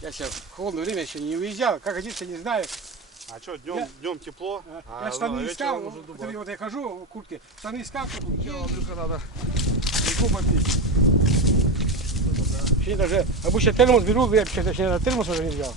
Я сейчас в холодное время еще не уезжал. Как одеться, не знаю. А что, днем тепло? Я штаны искал, вот я хожу в куртке, штаны искал, Андрюха, надо чайку попить. Вообще даже обычно термос беру, я точнее термос уже не взял.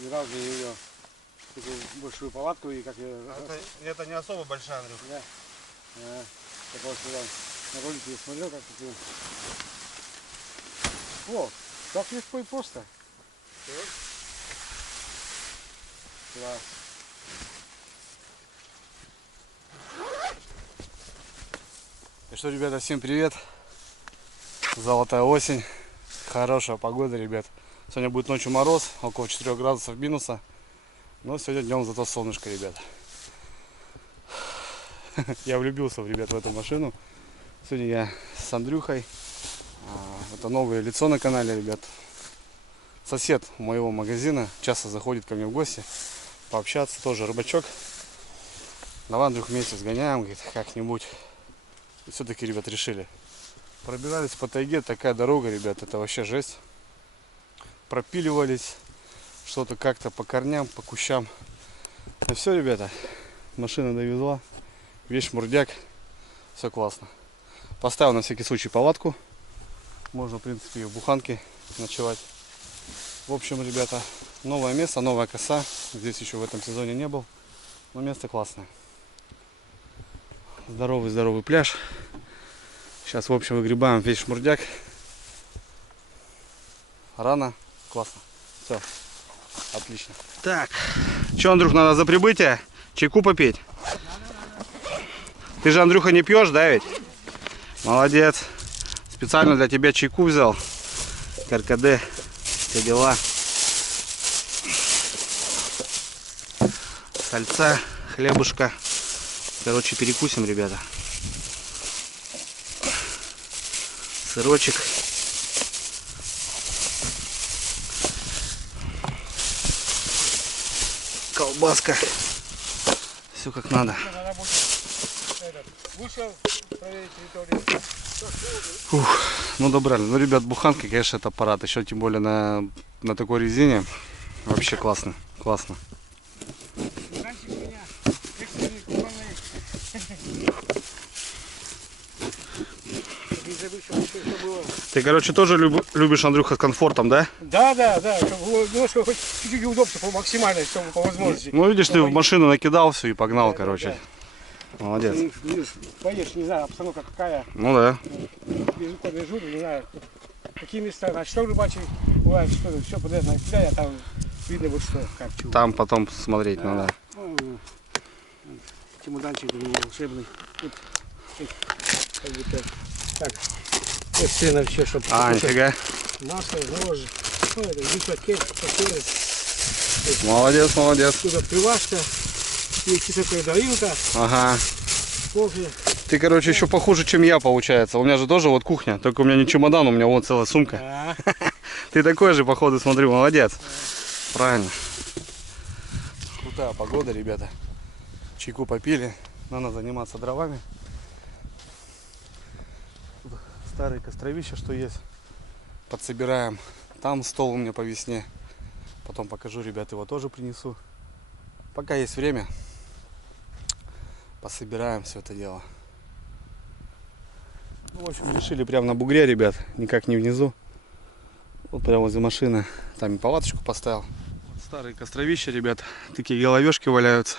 Ни разу не видел такую большую палатку и как я... Это не особо большая, Андрюх. Да. Я просто на ролике смотрел, как такие. О, так легко и просто. Класс. И что, ребята, всем привет. Золотая осень. Хорошая погода, ребят. Сегодня будет ночью мороз, около 4 градусов минуса. Но сегодня днем зато солнышко, ребят. Я влюбился, ребят, в эту машину. Сегодня я с Андрюхой. Это новое лицо на канале, ребят. Сосед моего магазина часто заходит ко мне в гости пообщаться, тоже рыбачок. Давай, Андрюх, вместе сгоняем, говорит, как-нибудь. И все-таки, ребят, решили. Пробирались по тайге, такая дорога, ребят, это вообще жесть. Пропиливались, что-то как-то по корням, по кущам. Ну все, ребята, машина довезла, вещь мурдяк, все классно. Поставил на всякий случай палатку, можно, в принципе, и в буханке ночевать. В общем, ребята, новое место, новая коса, здесь еще в этом сезоне не был, но место классное. Здоровый пляж. Сейчас, в общем, выгребаем весь шмурдяк. Рано. Классно. Все. Отлично. Так. Че, Андрюх, надо за прибытие чайку попить? Ты же, Андрюха, не пьешь, да ведь? Молодец. Специально для тебя чайку взял. Каркаде. Все дела. Сальца, хлебушка. Короче, перекусим, ребята. Сырочек. Колбаска. Все как надо. Фух, ну добрали. Ну, ребят, буханка, конечно, это аппарат. Еще тем более на такой резине. Вообще классно. Классно. Ты, короче, тоже любишь, Андрюха, с комфортом, да? Да. Немножко хоть чуть-чуть удобство максимально, чтобы по возможности. Ну, видишь, ты в машину накидал все и погнал, короче. Да. Молодец. Поедешь, не знаю, обстановка какая. Ну да. Бежу по бежу, не знаю, какие места. Значит, что рыбачий бывает, что все подряд накидаю, а там видно вот что, как чего. Там потом смотреть надо. Чемоданчик у меня волшебный. Тут, как будто, так. Все вообще, чтобы нифига. Масло, нож, ну, это пакет. Молодец. Тут открывашка, и такая давилка. Ага. Кофе. Ты, короче, еще похуже, чем я, получается. У меня же тоже вот кухня, только у меня не чемодан, у меня вот целая сумка. Ты такой же, походу, смотрю, молодец. Правильно. Крутая погода, ребята. Чайку попили, надо заниматься дровами. Старые костровища, что есть, подсобираем. Там стол у меня по весне. Потом покажу, ребят, его тоже принесу. Пока есть время, пособираем все это дело. Ну, в общем, решили прямо на бугре, ребят, никак не внизу. Вот прямо возле машины. Там и палаточку поставил. Вот старые костровища, ребят, такие головешки валяются.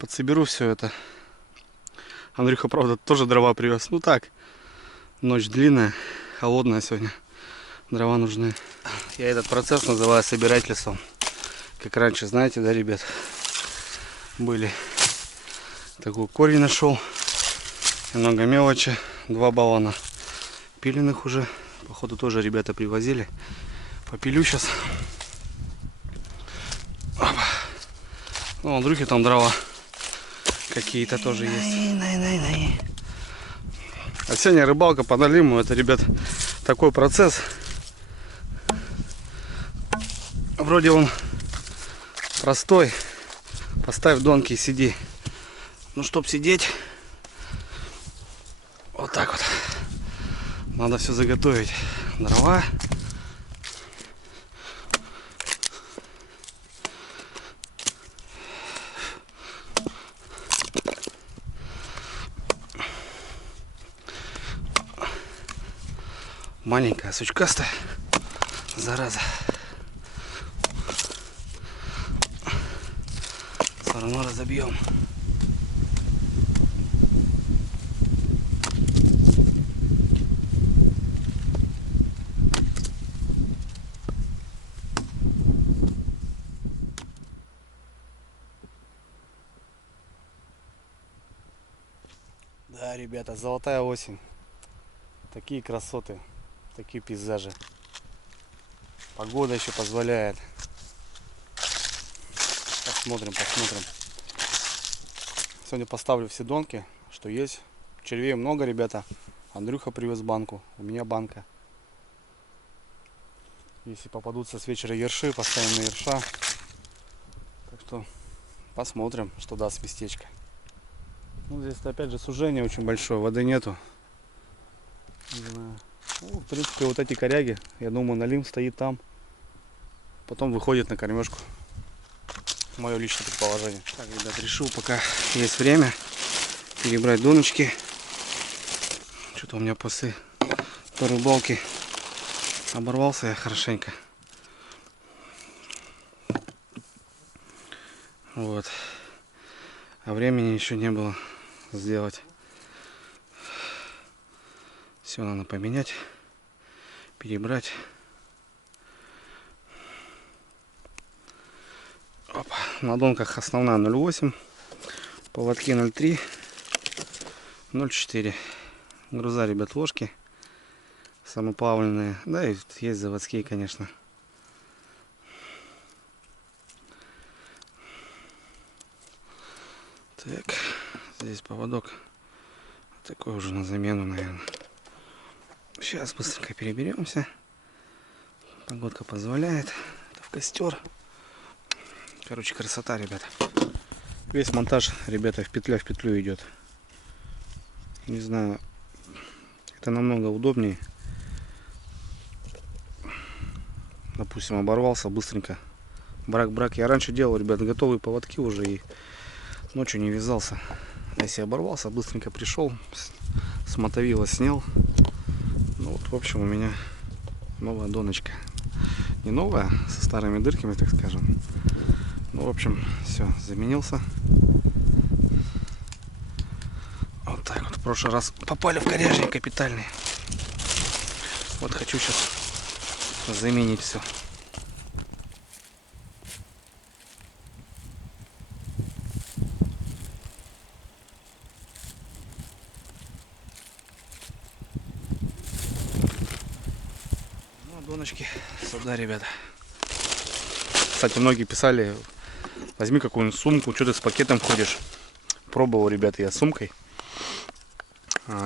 Подсоберу все это. Андрюха, правда, тоже дрова привез. Ну так. Ночь длинная, холодная сегодня. Дрова нужны. Я этот процесс называю собирательством. Как раньше, знаете, да, ребят? Были. Такой корень нашел. Много мелочи. 2 баллона пиленных уже. Походу тоже ребята привозили. Попилю сейчас. Опа. Ну, у Андрюхи там дрова какие-то тоже есть. Осенняя рыбалка по налиму, это, ребят, такой процесс. Вроде он простой. Поставь донки и сиди. Ну, чтоб сидеть, вот так вот. Надо все заготовить. Дрова. Маленькая сучкастая зараза. Все равно разобьем. Да, ребята, золотая осень. Такие красоты. Такие пейзажи. Погода еще позволяет. Посмотрим. Сегодня поставлю все донки, что есть. Червей много, ребята. Андрюха привез банку. У меня банка. Если попадутся с вечера ерши, поставим на ерша. Так что посмотрим, что даст местечко. Ну, здесь опять же сужение очень большое. Воды нету. Не знаю. Ну, в принципе, вот эти коряги, я думаю, налим стоит там, потом выходит на кормежку. Мое личное предположение. Так, ребят, решил, пока есть время, перебрать доночки. Что-то у меня после той рыбалки оборвался я хорошенько. Вот. А времени еще не было сделать. Все надо поменять, перебрать. Опа. На донках основная 0,8, поводки 0,3, 0,4. Груза, ребят, ложки самоплавленные. Да, и есть заводские, конечно. Так, здесь поводок такой уже на замену, наверное. Сейчас быстренько переберемся. Погодка позволяет. Это в костер. Короче, красота, ребята. Весь монтаж, ребята, в петлю идет. Не знаю, это намного удобнее. Допустим, оборвался быстренько. Брак. Я раньше делал, ребят, готовые поводки уже и ночью не вязался. Если оборвался, быстренько пришел, с мотовила снял. Ну вот, в общем, у меня новая доночка. Не новая, со старыми дырками, так скажем. Ну, в общем, все, заменился. Вот так вот. В прошлый раз попали в коряжник капитальный. Вот хочу сейчас заменить все. Доночки сюда, ребята. Кстати, многие писали, возьми какую-нибудь сумку, что ты с пакетом ходишь. Пробовал, ребята, я с сумкой.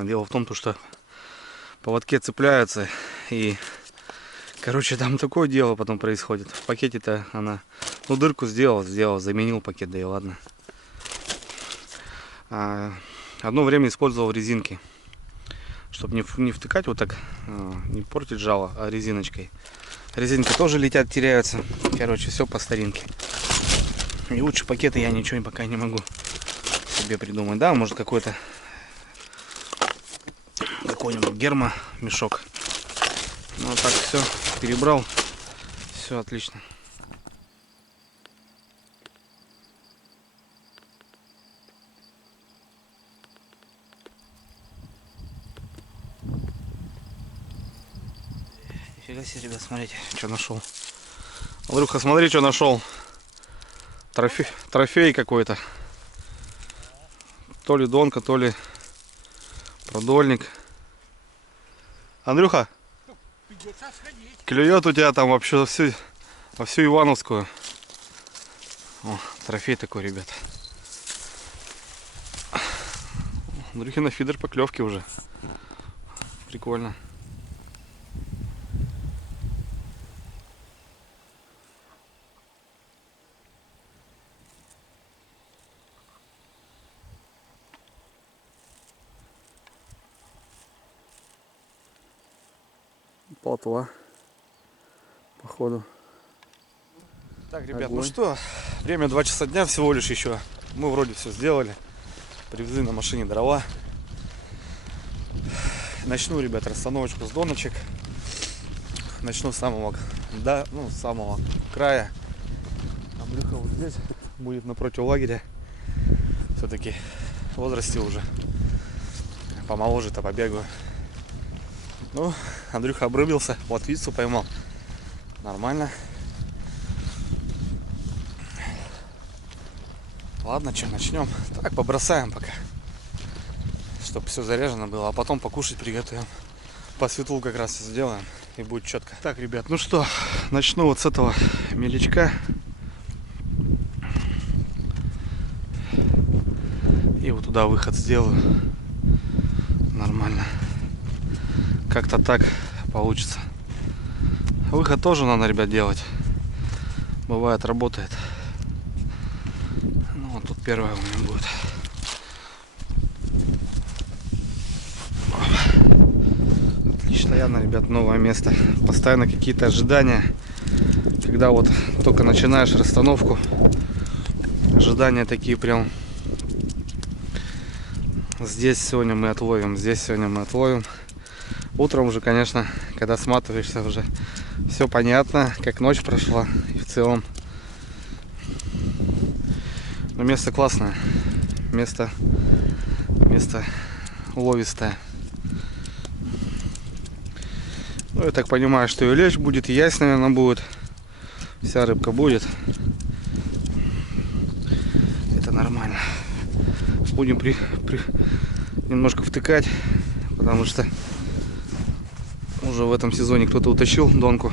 Дело в том, что поводки цепляются и, короче, там такое дело потом происходит. В пакете-то она, ну, дырку сделал, заменил пакет, да и ладно. Одно время использовал резинки, чтобы не втыкать вот так, не портить жало, а резиночкой. Резинки тоже летят, теряются. Короче, все по старинке. И лучше пакеты я ничего пока не могу себе придумать. Да, может какой-нибудь гермомешок. Ну а так все перебрал. Все отлично. Нифига себе, ребят, смотрите, что нашел. Андрюха, смотри, что нашел. Трофей какой-то. То ли донка, то ли продольник. Андрюха, клюет у тебя там вообще во всю Ивановскую. О, трофей такой, ребят. Андрюхина фидер поклевки уже. Прикольно. Плотва, походу. Так, ребят, Огонь. ну что, время 2 часа дня всего лишь еще. Мы вроде все сделали. Привезли на машине дрова. Начну, ребят, расстановочку с доночек. Начну с самого, с самого края. Андрюха вот здесь будет напротив лагеря. Все-таки в возрасте уже. Помоложе-то побегаю. Ну, Андрюха обрубился, вот вицу поймал. Нормально. Ладно, что, начнем. Так, побросаем пока. Чтобы все заряжено было, а потом покушать приготовим. По светлу как раз сделаем, и будет четко. Так, ребят, ну что, начну вот с этого мелячка. И вот туда выход сделаю. Нормально. Как-то так получится. Выход тоже надо, ребят, делать. Бывает, работает. Ну, вот тут первое у меня будет. Постоянно, ребят, новое место. Постоянно какие-то ожидания. Когда вот только начинаешь расстановку, ожидания такие прям. Здесь сегодня мы отловим, здесь сегодня мы отловим. Утром уже, конечно, когда сматываешься, уже все понятно, как ночь прошла. И в целом, но место классное. Место уловистое. Ну, я так понимаю, что и лещ будет, и ясь, наверное, будет. Вся рыбка будет. Это нормально. Будем немножко втыкать, потому что уже в этом сезоне кто-то утащил донку.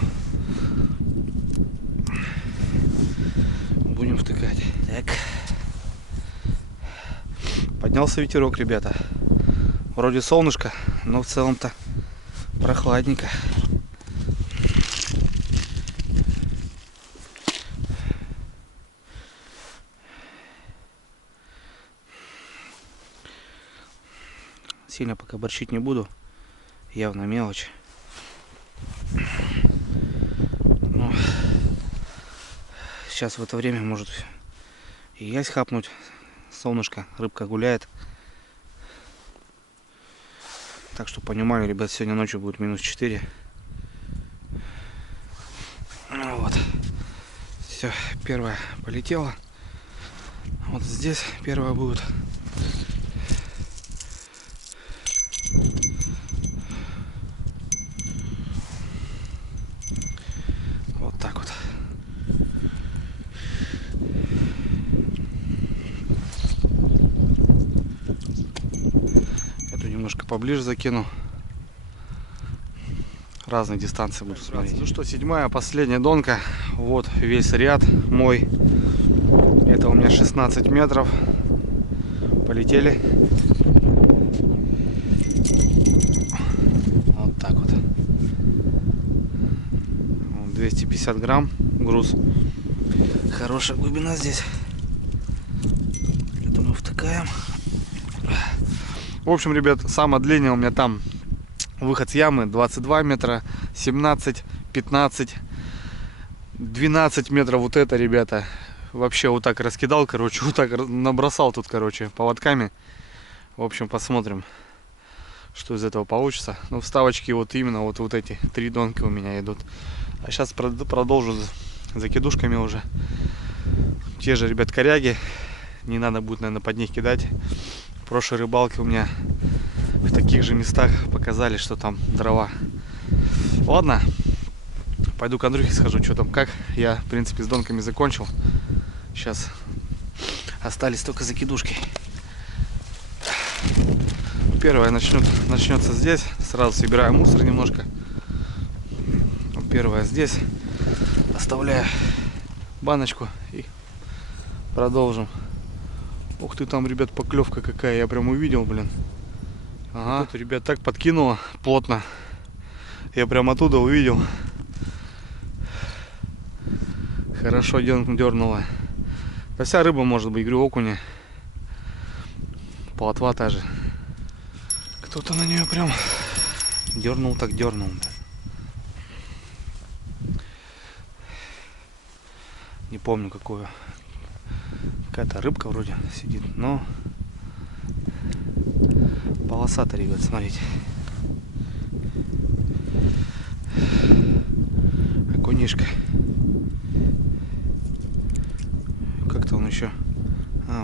Будем втыкать. Так. Поднялся ветерок, ребята. Вроде солнышко, но в целом-то прохладненько. Сильно пока борщить не буду. Явно мелочь. Но сейчас в это время может и ясь хапнуть. Солнышко, рыбка гуляет. Так что понимаю, ребят, сегодня ночью будет -4. Ну вот. Все, первая полетела. Вот здесь первая будет. Вот так вот. Эту немножко поближе закину. Разные дистанции буду смотреть. Ну что, 7-я, последняя донка. Вот весь ряд мой. Это у меня 16 метров. Полетели. Вот так вот. 250 грамм груз. Хорошая глубина здесь. Это мы втыкаем. В общем, ребят, самая длинная у меня там выход с ямы 22 метра, 17, 15, 12 метров. Вот это, ребята, вообще вот так раскидал, короче, вот так набросал тут, короче, поводками. В общем, посмотрим, что из этого получится. Ну, вставочки вот именно вот эти 3 донки у меня идут. А сейчас продолжу закидушками уже. Те же, ребят, коряги. Не надо будет, наверное, под них кидать. В прошлой рыбалке у меня в таких же местах показали, что там дрова. Ладно, пойду к Андрюхе схожу, что там как. Я, в принципе, с донками закончил. Сейчас остались только закидушки. Первая начнется здесь. Сразу собираю мусор немножко. Первая здесь. Оставляю баночку и Продолжим. Ух ты, там, ребят, поклевка какая. Я прям увидел, блин. Ага, тут, ребят, так подкинуло плотно. Я прям оттуда увидел. Хорошо дернула. Да вся рыба может быть, говорю, окуня. Плотва та же. Кто-то на нее прям дернул, так дернул. Не помню какую. Какая-то рыбка вроде сидит, но полосатая, ребят, смотрите. Окунишка. Как-то он еще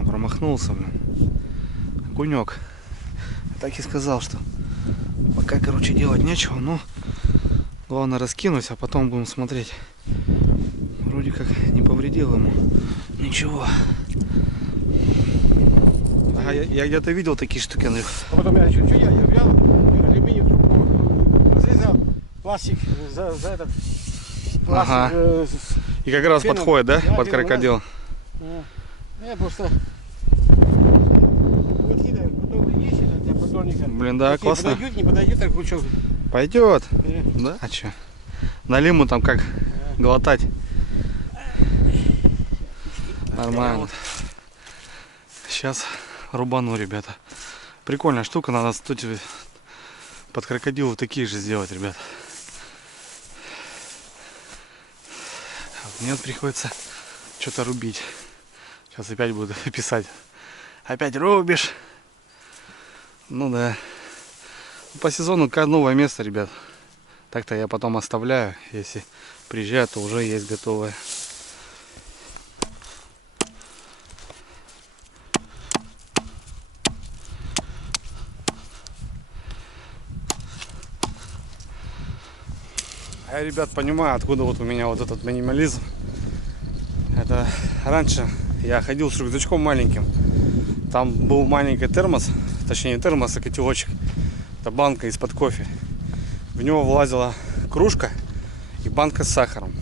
промахнулся, блин. Окунек. Так и сказал, что пока, короче, делать нечего, но главное раскинуть, а потом будем смотреть. Вроде как не повредил ему ничего. Ага, я где-то видел такие штуки, Андрюх. А потом я чуть-чуть, я взял алюминиевую трубку, разрезал пластик за этот. Пластик, Ага. И как раз пену, подходит, да, да, под пену крокодил? Я просто вот кидаю, потом есть это для поддонника. Блин, да, какие классно. Подойдет, не подойдет, так крючок. Пойдет. Да? А че? Налиму там как глотать. Нормально. Сейчас рубану, ребята. Прикольная штука, надо тут под крокодилов такие же сделать, ребят. Нет, приходится что-то рубить. Сейчас опять буду писать. Опять рубишь. Ну да. По сезону новое место, ребят. Так-то я потом оставляю. Если приезжаю, то уже есть готовое. Я, ребят, понимаю, откуда вот у меня вот этот минимализм. Это раньше я ходил с рюкзачком маленьким. Там был маленький термос, точнее не термос, а котелочек. Это банка из-под кофе. В него влазила кружка и банка с сахаром,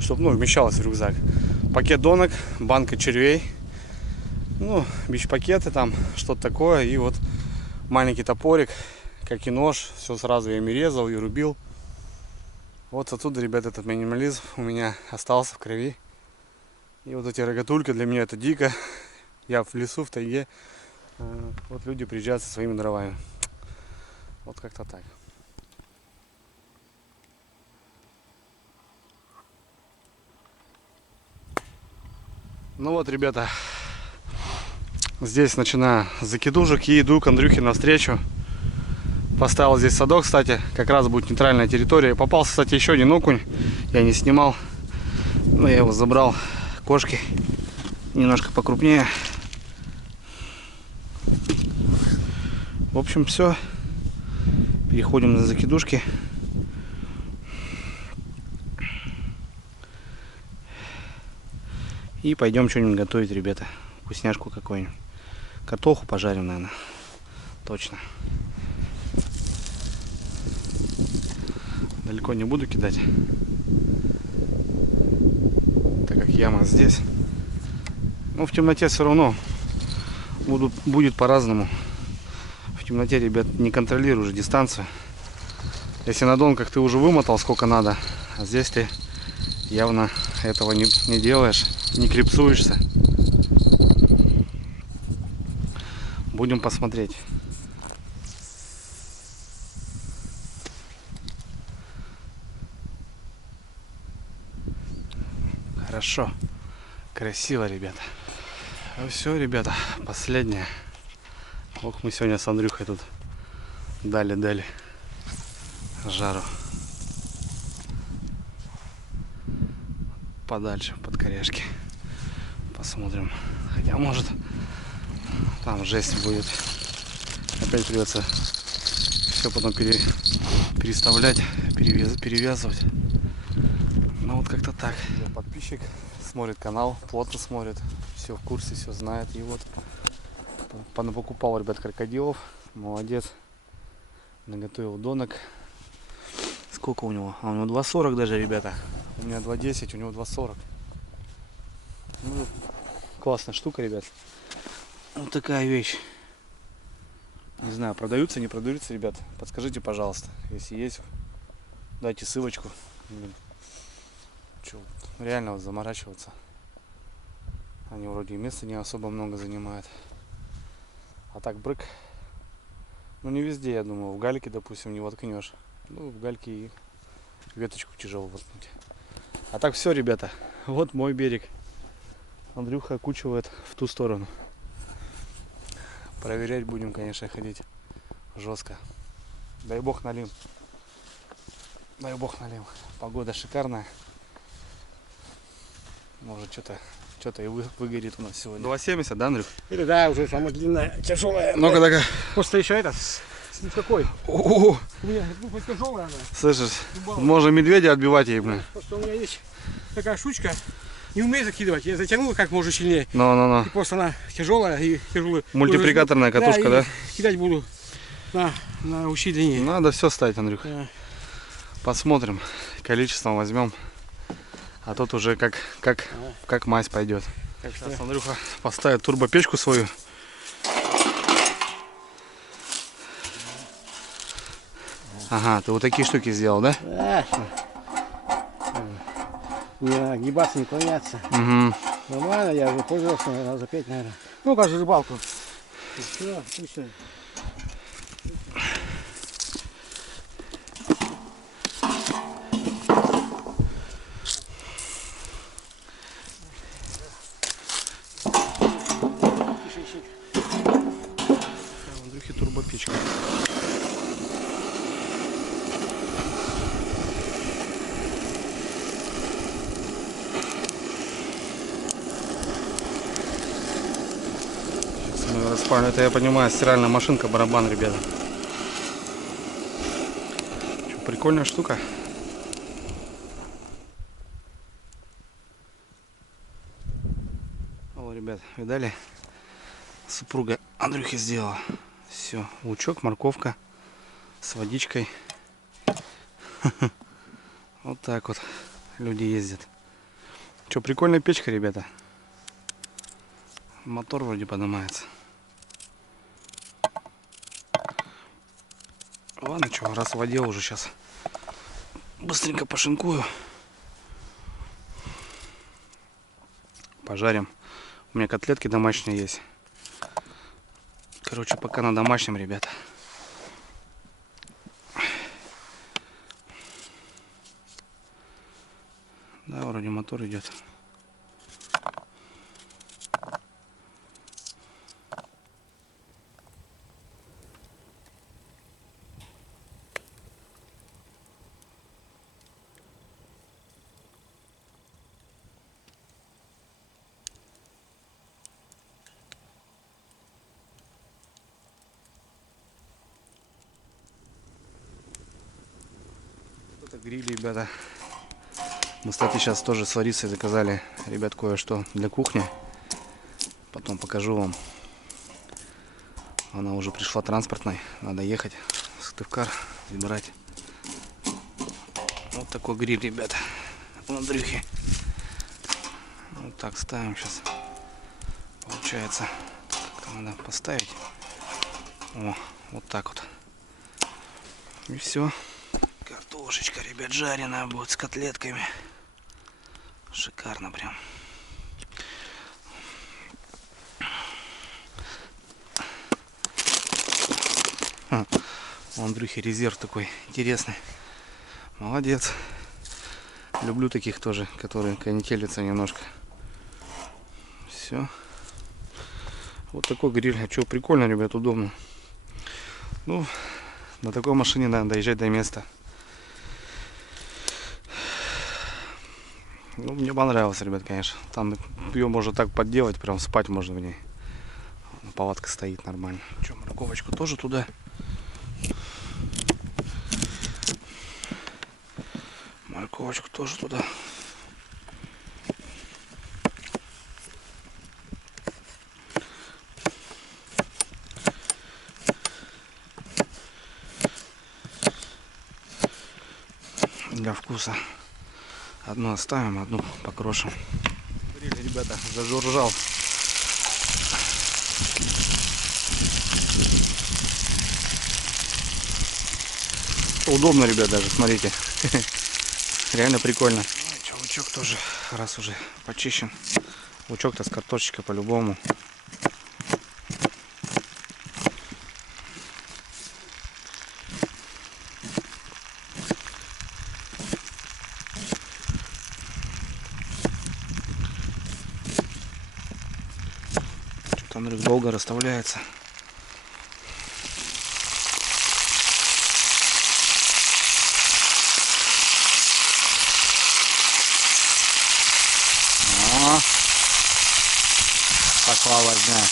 чтобы вмещалось в рюкзак. Пакет донок, банка червей, бич-пакеты там, что-то такое. И вот маленький топорик, как и нож. Все сразу я ими резал и рубил. Вот оттуда, ребят, этот минимализм у меня остался в крови. И вот эти рогатульки, для меня это дико. Я в лесу, в тайге. Вот люди приезжают со своими дровами. Вот как-то так. Ну вот, ребята, здесь начинаю с закидушек и иду к Андрюхе навстречу. Поставил здесь садок, кстати, как раз будет нейтральная территория. Попался, кстати, еще один окунь, я не снимал, но я его забрал. Кошки немножко покрупнее. В общем, все. Переходим на закидушки. И пойдем что-нибудь готовить, ребята. Вкусняшку какую-нибудь. Картоху пожарим, наверное. Точно. Далеко не буду кидать, так как яма здесь. Но в темноте все равно будет по-разному. В темноте, ребят, не контролируешь дистанцию. Если на донках ты уже вымотал сколько надо, а здесь ты явно этого не делаешь, не клипсуешься. Будем посмотреть. Хорошо, красиво, ребята. Ну все, ребята, последнее. Ох, мы сегодня с Андрюхой тут дали жару. Подальше, под корешки. Посмотрим. Хотя, может, там жесть будет. Опять придется все потом переставлять, перевязывать. Ну вот как-то так. Подписчик смотрит канал, плотно смотрит, все в курсе, все знает. И вот покупал, ребят, крокодилов. Молодец. Наготовил донок. Сколько у него? А у него 2,40 даже, ребята. У меня 2,10, у него 2,40. Ну, классная штука, ребят. Вот такая вещь. Не знаю, продаются, не продаются, ребят. Подскажите, пожалуйста, если есть, дайте ссылочку. Блин. Че, реально вот заморачиваться. Они вроде и места не особо много занимают. А так брык. Ну не везде, я думаю. В гальке, допустим, не воткнешь. Ну, в гальке и веточку тяжело воткнуть. А так все, ребята. Вот мой берег. Андрюха окучивает в ту сторону. Проверять будем, конечно, ходить жестко. Дай бог налим. Дай бог налим. Погода шикарная. Может что-то и выгорит у нас сегодня. 2,70, да, Андрюх? Или да, уже самая длинная, тяжелая. Ну-ка, такая. Просто еще это, смотри какой. О, У меня ну, тяжелая она. слышишь, можно медведя отбивать ей, блин. Просто у меня есть такая штучка. Не умею закидывать. Я затянул как можно сильнее. Ну. И просто она тяжелая и тяжелая. Мультипликаторная катушка, да? Кидать буду на усиление. Надо все ставить, Андрюх. Да. Посмотрим, количеством возьмем. А тут уже как мазь пойдет. Так что Сейчас Андрюха поставит турбопечку свою. Ага, ты вот такие штуки сделал, да? да, не нагибаться, не клоняться. Угу. Нормально, я уже пользовался раза 5, наверное. Ну, каждую рыбалку. Все, отлично. Андрюхи турбопечка. Сейчас мы распалим. Это, я понимаю, стиральная машинка, барабан, ребята. Что, прикольная штука. О, ребят, видали? Супруга Андрюхи сделала. Все, лучок, морковка с водичкой. Вот так вот люди ездят. Что, прикольная печка, ребята. Мотор вроде поднимается. Ладно, что, раз в воде уже сейчас быстренько пошинкую. Пожарим. У меня котлетки домашние есть. Короче, пока на домашнем, ребята. Да, вроде мотор идет. Это гриль, ребята. Мы, кстати, сейчас тоже с Ларисой заказали, ребят, кое-что для кухни. Потом покажу вам. Она уже пришла транспортной. Надо ехать в Сыктывкар, забирать. Вот такой гриль, ребята. У Андрюхи. Вот так ставим сейчас. Получается, как-то надо поставить. О, вот так вот. И все. Картошечка, ребят, жареная будет с котлетками. Шикарно прям. У Андрюхи резерв такой интересный. Молодец. Люблю таких тоже, которые конетелятся немножко. Все. Вот такой гриль. А что, прикольно, ребят, удобно. Ну, на такой машине надо доезжать до места. Ну, мне понравилось, ребят, конечно. Там ее можно так подделать, прям спать можно в ней. Палатка стоит нормально. Че, морковочку тоже туда. Морковочку тоже туда. Для вкуса. Одну оставим, одну покрошим. Ребята, зажуржал Удобно, ребят, даже, смотрите. Реально прикольно. Лучок тоже, раз уже почищен. Лучок-то с картошечкой по-любому. Что-то Андрюх долго расставляется. О, пошла возня.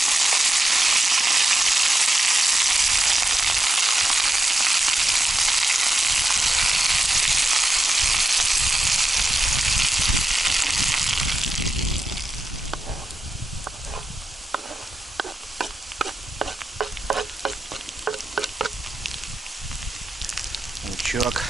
Лучок.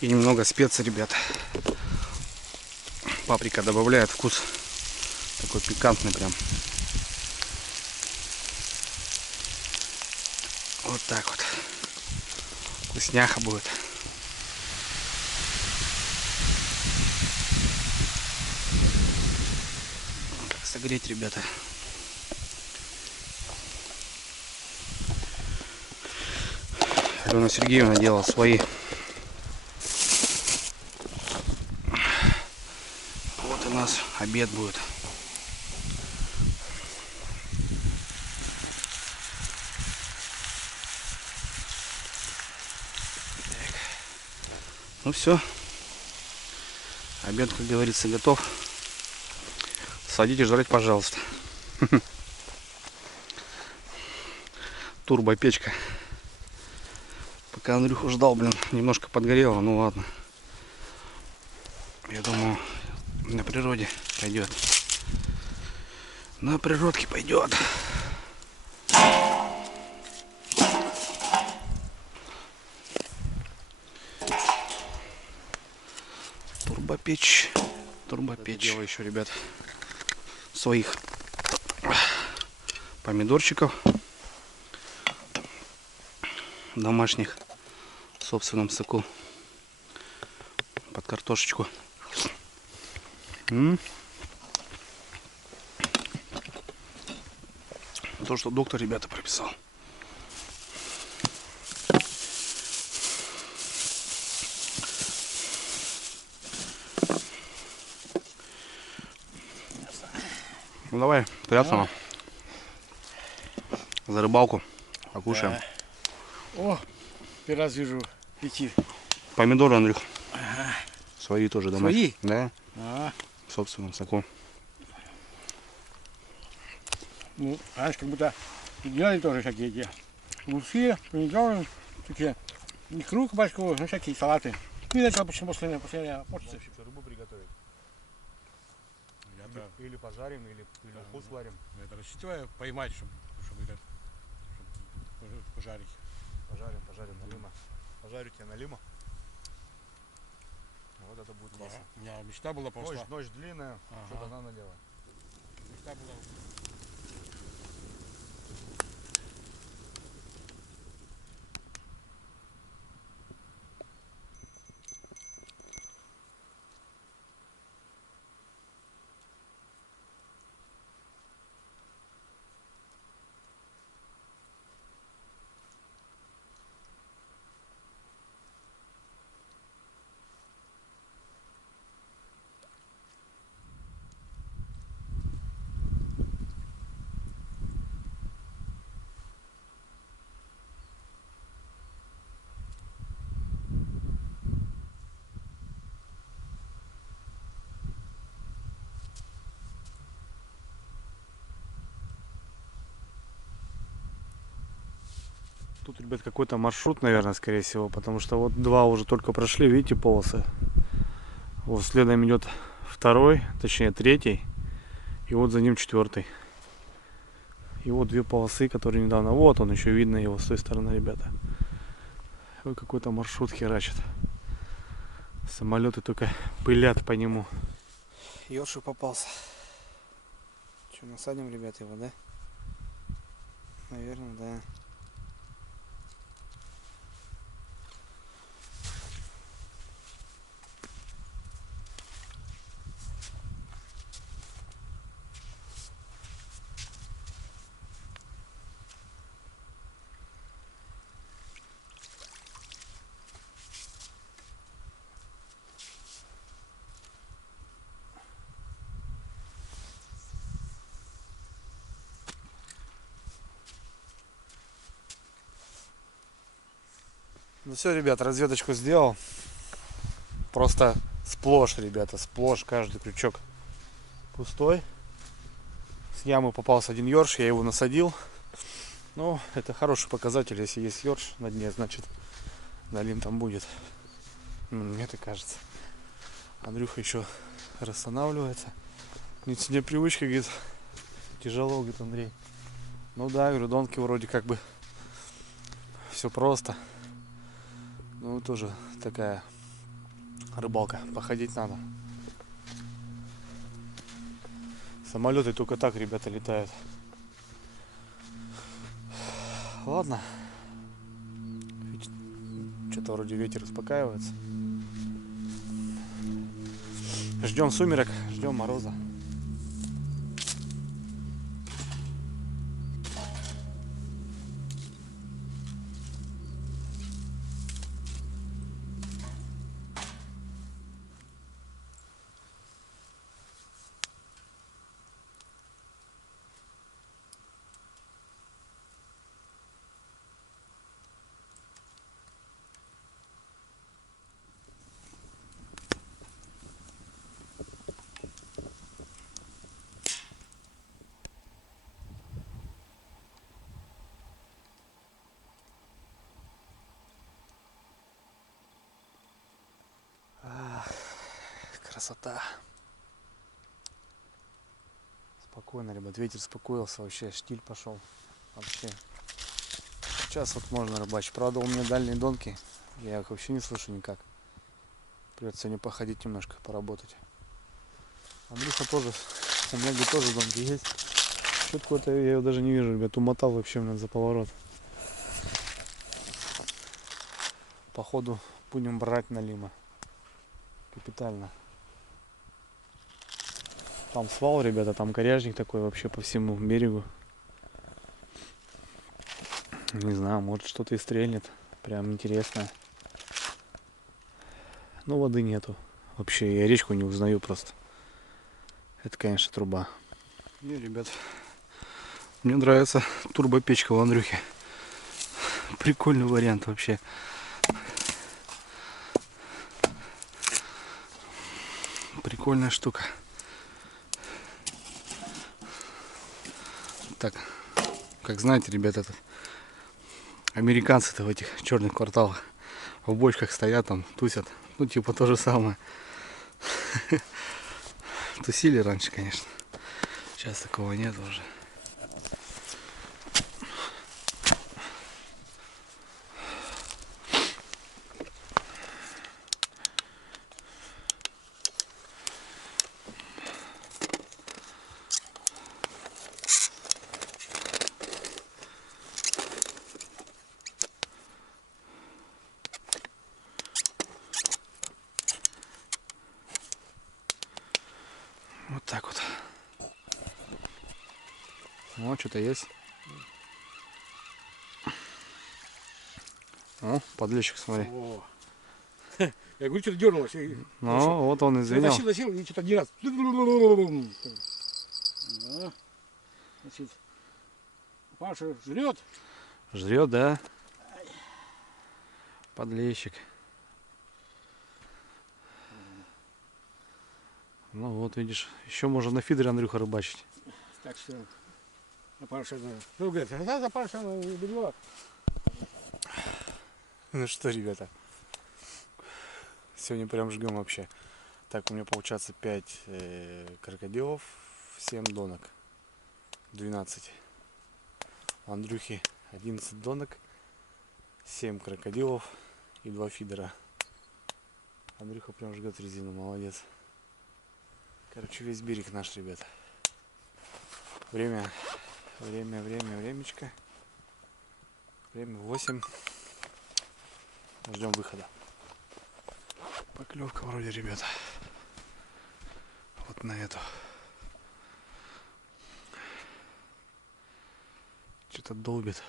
И немного специй, ребят. Паприка добавляет вкус. Такой пикантный прям. Вот так вот. Вкусняха будет. Как согреть, ребята. Алена Сергеевна делала свои. Вот у нас обед будет. Так. Ну все. Обед, как говорится, готов. Садитесь жрать, пожалуйста. Турбопечка. Пока Андрюху ждал, блин, немножко подгорело, ну ладно. Я думаю, на природе пойдет. На природке пойдет. Турбопечь. Турбопечь. Делаю еще, ребят, своих помидорчиков домашних в собственном соку под картошечку. То, что доктор, ребята, прописал. Ну давай, приятного. За рыбалку покушаем. Да. О, первый раз вижу эти. Помидоры, Андрюх. Свои тоже домашние. Свои? Да. А, В собственном соку. ну, знаешь, как будто делали тоже всякие эти огурцы, помидоры, такие, икру кабачковую, ну, всякие салаты. Ну, и начал после почты. Рыбу приготовить. Или пожарим, или уху сварим. Это рассчитываю поймать, чтобы пожарить. Пожарим налима. Пожарю тебя налима. Вот это будет классно. У меня мечта была просто. Ночь длинная, Ага. что-то надо делать. Мечта была. Тут, ребят, какой-то маршрут, наверное, скорее всего, потому что вот два уже только прошли, видите, полосы. Вот следом идет второй, точнее третий, и вот за ним четвертый. И вот две полосы, которые недавно, вот он еще видно его с той стороны, ребята. Ой, какой-то маршрут херачит. Самолеты только пылят по нему. Ёршик попался. Что, насадим, ребят, его, да? Наверное, да. Ну все, ребят, разведочку сделал. Просто сплошь, ребята, сплошь каждый крючок пустой. С ямы попался один ёрш, я его насадил. Ну, это хороший показатель, если есть ёрш на дне, значит налим там будет. Мне так кажется. Андрюха еще расстанавливается. Нет, сегодня привычка, говорит, тяжело, говорит Андрей. Ну да, говорю, донки вроде как бы все просто. Ну, тоже такая рыбалка. Походить надо. Самолеты только так, ребята, летают. Ладно. Что-то вроде ветер успокаивается. Ждем сумерек, ждем мороза. Красота. Спокойно, ребят, ветер успокоился, вообще штиль пошел. Вообще. Сейчас вот можно рыбачить. Правда, у меня дальние донки, я их вообще не слышу никак. Придется сегодня походить немножко, поработать. Андрюха тоже, у меня говорит, тоже донки есть. Что-то я его даже не вижу, ребят, умотал вообще, блин, за поворот. Походу будем брать налима. Капитально. Там свал, ребята, там коряжник такой вообще по всему берегу. Не знаю, может что-то и стрельнет. Прям интересно. Но воды нету. Вообще я речку не узнаю просто. Это, конечно, труба. Не, ребят, мне нравится турбопечка у Андрюхи. Прикольный вариант вообще. Прикольная штука. Так, как знаете, ребята, американцы-то в этих черных кварталах в бочках стоят, там тусят. Ну, типа то же самое. Тусили раньше, конечно. Сейчас такого нет уже. Вот так вот. О, что-то есть. О, подлещик, смотри. О. Я говорю, что-то дернулось. Ну, вот он извинял. Тащил, и что-то один раз. Да. Значит, Паша жрет. Жрет, да? Подлещик. Ну вот, видишь, еще можно на фидере, Андрюха, рыбачить. Так что, Паша, ну, говорит, да, Паша, белье. Ну что, ребята, сегодня прям жгем вообще. Так, у меня получается 5 крокодилов, 7 донок, 12. У Андрюхи 11 донок, 7 крокодилов и 2 фидера. Андрюха прям жгет резину, молодец. Короче, весь берег наш, ребята. Времечко. Время 8. Ждем выхода. Поклевка вроде, ребята. Вот на эту. Что-то долбит.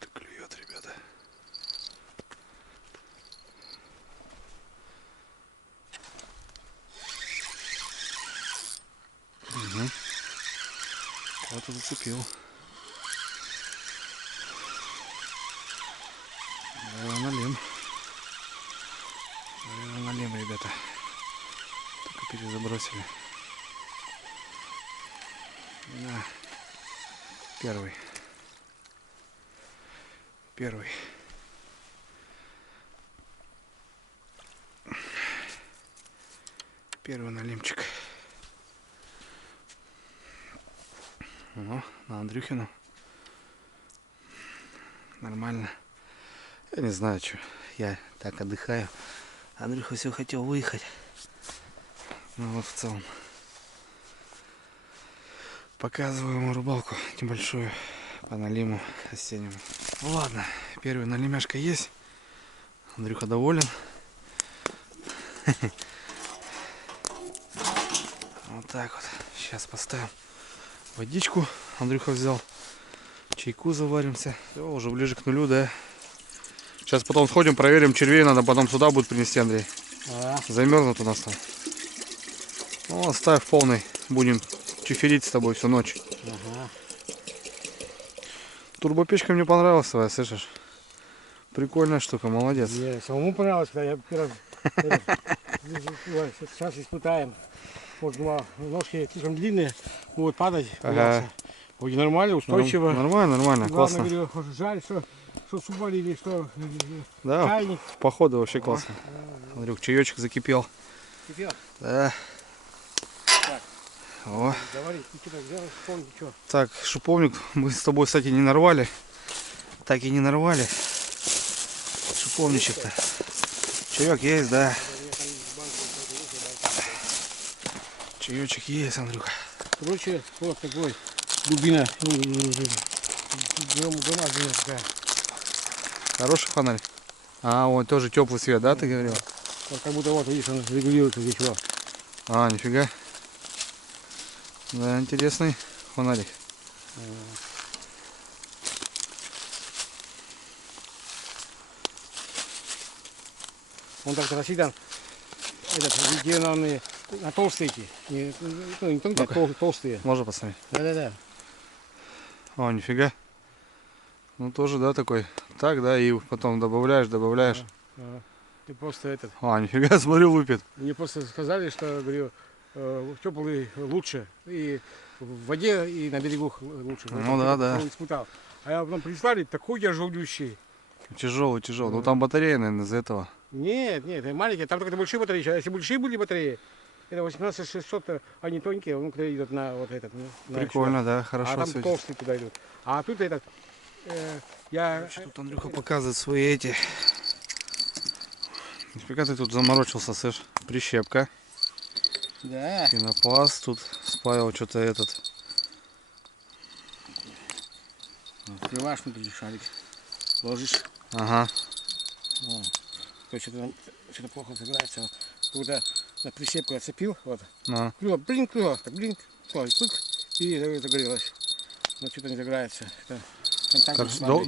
Это клюет, ребята. Угу. Вот зацепил. Налим. Налим, ребята. Только перезабросили. На. Первый. Первый налимчик. О, на Андрюхину. Нормально. Я не знаю, что. Я так отдыхаю. Андрюха все хотел выехать. Ну вот в целом. Показываю ему рыбалку небольшую по налиму осеннему. Ну ладно, первый налимяшка есть. Андрюха доволен. Вот так вот. Сейчас поставим водичку. Андрюха взял. Чайку заваримся. Все, уже ближе к нулю, да. Сейчас потом сходим, проверим червей. Надо потом сюда будет принести, Андрей. Замерзнут у нас там. Ну, оставь полный. Будем чиферить с тобой всю ночь. Турбопечка мне понравилась твоя, слышишь? Прикольная штука, молодец. Мне самому понравилось, когда я первый сейчас испытаем. Вот ножки слишком длинные, будут падать. Ага. Вроде нормально, устойчиво. Нормально, классно. Главное, говорю, жаль, что субали или что Да, чайник. походу вообще классно. Андрюх, чаечек закипел. Кипел. Да. Так. О. Говори, ты что-то взял, вспомни, что. Так, шиповник мы с тобой, кстати, не нарвали. Так и не нарвали. Шиповничек-то. Чаек есть, да. Чаечек есть, Андрюха. Короче, вот такой дубина. Громадная такая. Хороший фонарь. А, вот тоже теплый свет, да, ты говорил? Вот как будто вот, видишь, он регулируется здесь вот. А, нифига. Да, интересный фонарик. Он так рассчитан, где на толстые эти, не тонкие, а толстые. Можно посмотреть? Да. О, нифига. Ну тоже, да, такой. Так, да, и потом добавляешь. И просто этот. А, нифига, смотри, лупит. Мне просто сказали, что, говорю, теплый лучше. И в воде, и на берегу лучше. Ну да. Испытал. А я потом прислали, такой тяжелющий. Тяжелый. Ну там батарея, наверное, из-за этого. Нет, это маленькие, там только большие батареи. А если большие были батареи, это 18600, они тонкие, он когда идет на вот этот. Прикольно, да, хорошо. А там светит. толстые туда идут. А тут этот, Короче, тут Андрюха показывает свои эти. Нифига ты тут заморочился, слышь. Прищепка. Да. Пенопласт тут спаял что-то этот. Открываешь внутри шарик, ложишь. Ага. То что-то плохо загорается. Когда на прищепку отцепил, вот. На. Клюва, пык, и загорелось. Но что-то не загорается.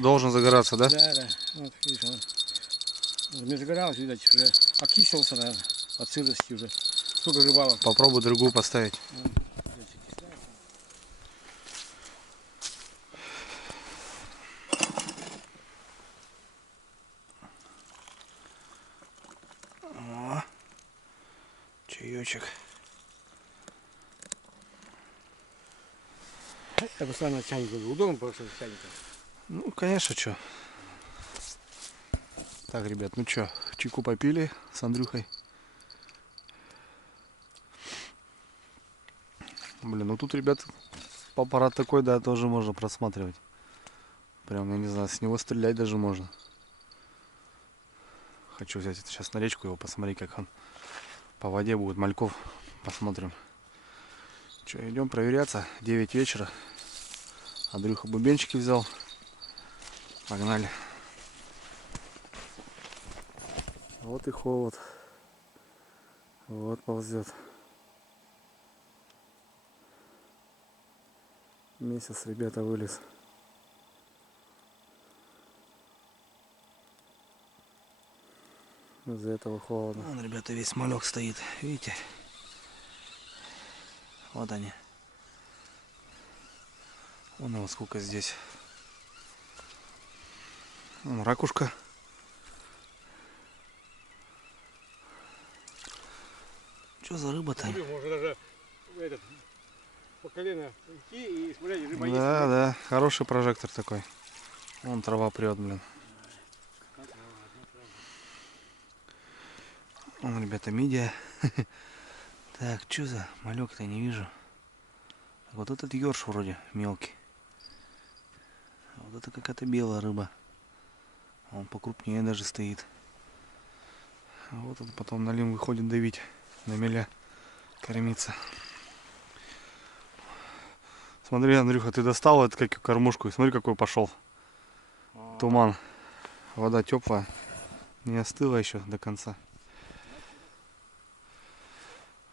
Должен загораться, да? Да. Вот, видишь, не загоралось, видать, уже окисился, наверное, от сырости уже. Сколько рыбалок. Попробуй другую поставить. О, чаечек. Я постоянно чайник был. Удобно просто чайника. Ну, конечно, что. Так, ребят, ну что, чайку попили с Андрюхой. Блин, ну тут, ребят, аппарат такой, да, тоже можно просматривать. Прям, я не знаю, с него стрелять даже можно. Хочу взять это сейчас на речку его, посмотреть, как он по воде будет, мальков. Посмотрим. Что, идем проверяться. 9 вечера. Андрюха бубенчики взял. Погнали. Вот и холод. Вот ползет. Месяц, ребята, вылез. Из-за этого холодно. Вон, ребята, весь малек стоит. Видите? Вот они. Вон его сколько здесь. Вон ракушка. Что за рыба-то? Можно даже этот, по колено идти и смотреть, рыба есть. Да, да, хороший прожектор такой. Вон трава прет, блин. Вон, ребята, мидия. Так, что за малек-то, не вижу. Вот этот ёрш вроде мелкий. А вот это какая-то белая рыба. Он покрупнее даже стоит. А вот он потом налим выходит давить на меля, кормиться. Смотри, Андрюха, ты достал эту как кормушку и смотри, какой пошел туман. Вода теплая, не остыла еще до конца.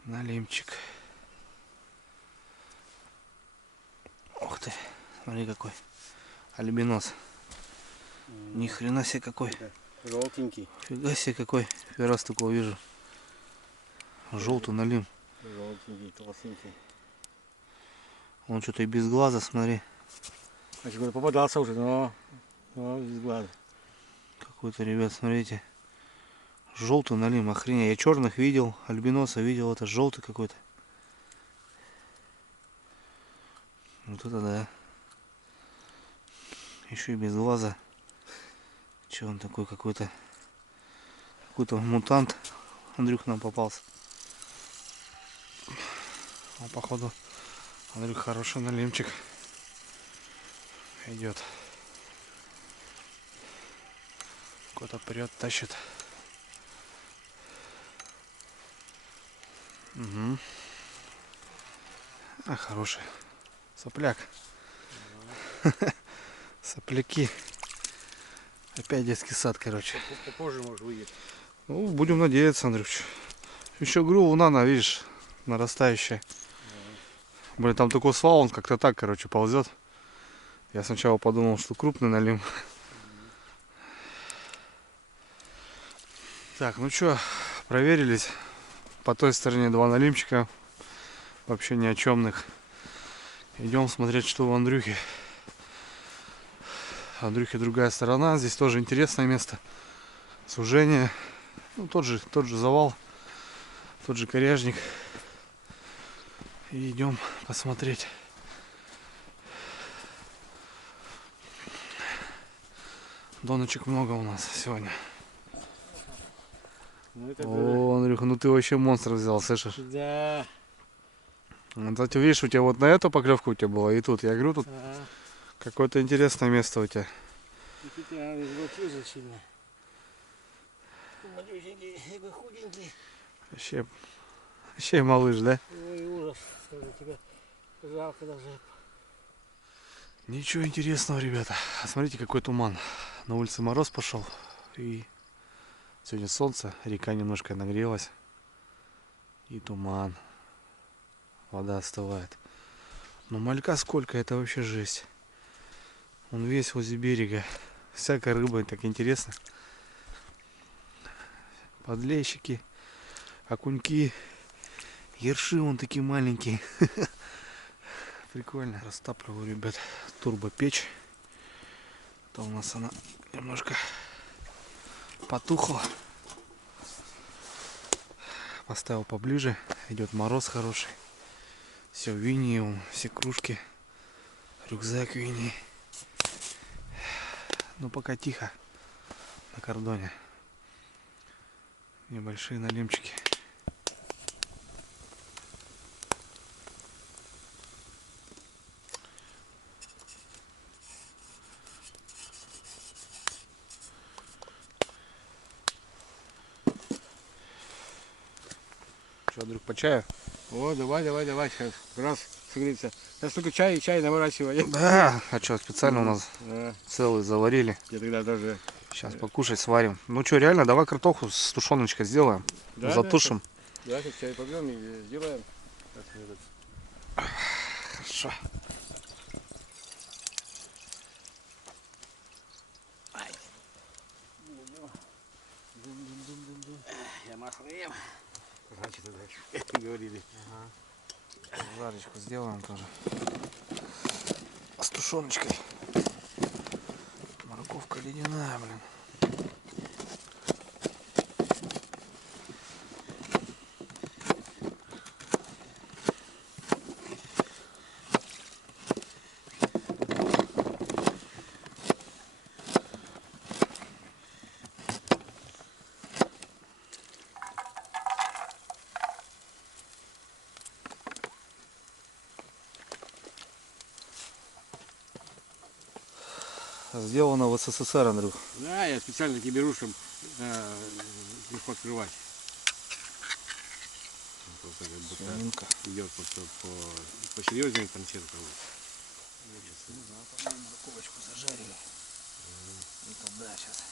Налимчик. Ух ты, смотри какой альбинос. Ни хрена себе какой. Желтенький. Фига себе какой. Первый раз такого вижу. Желтый налим. Желтенький, толстенький. Он что-то и без глаза, смотри. Значит, попадался уже, но без глаза. Какой-то, ребят, смотрите. Желтый налим, охренеть. Я черных видел, альбиноса видел, это желтый какой-то. Вот это да. Еще и без глаза. Че он такой какой-то? Какой-то мутант. Андрюх нам попался. Он, походу, Андрюх хороший налимчик. Идет. Какой-то прет, тащит. Угу. А, хороший. Сопляк. Сопляки. Опять детский сад, короче. Попозже может выйдет. Ну, будем надеяться, Андрюш. Еще говорю, луна, видишь, нарастающая. Блин, там такой свал, он как-то так, короче, ползет. Я сначала подумал, что крупный налим. Так, ну что, проверились. По той стороне 2 налимчика. Вообще ни о чемных. Идем смотреть, что у Андрюхи. Андрюхи другая сторона. Здесь тоже интересное место. Сужение. Ну, тот же завал. Тот же коряжник. И идем посмотреть. Доночек много у нас сегодня. Ну, это О, Андрюха, ну ты вообще монстр взял, слышишь? да. Вот, видишь, у тебя вот на эту поклевку у тебя была, и тут. Я говорю, тут Ага. какое-то интересное место у тебя. И тут я излучил сильно. Малюсенький, такой худенький. Вообще малыш, да? Ой, ужас. Скажу тебе. Жалко даже. Ничего интересного, ребята. Смотрите, какой туман. На улице мороз пошел. И сегодня солнце, река немножко нагрелась. И туман. Вода остывает. Но малька сколько, это вообще жесть. Он весь возле берега. Всякая рыба, так интересно. Подлещики, окуньки, ерши вон такие маленькие. Прикольно. Растапливаю, ребят, турбопечь. То у нас она немножко потухла. Поставил поближе. Идет мороз хороший. Все в вине, все кружки. Рюкзак Винни. Ну пока тихо на кордоне. Небольшие налимчики. Что, друг, по чаю? О, давай, сейчас раз согреется. Сейчас только чай наворачивай. Да, а что, специально у нас Да, целый заварили. я тогда тоже. Сейчас покушать сварим. Ну что, реально, давай картоху с тушеночкой сделаем. Да, Затушим. Да, сейчас чай попьем и сделаем. Хорошо. Я масло ем. Значит, это говорили. Жарочку сделаем тоже. С тушеночкой. Морковка ледяная, блин. Сделано в СССР, Андрюх. Да, я специально такие беру, чтобы легко открывать. Просто как будто Свининка. идет посерьезнее консервка. Морковочку зажарили. И туда сейчас.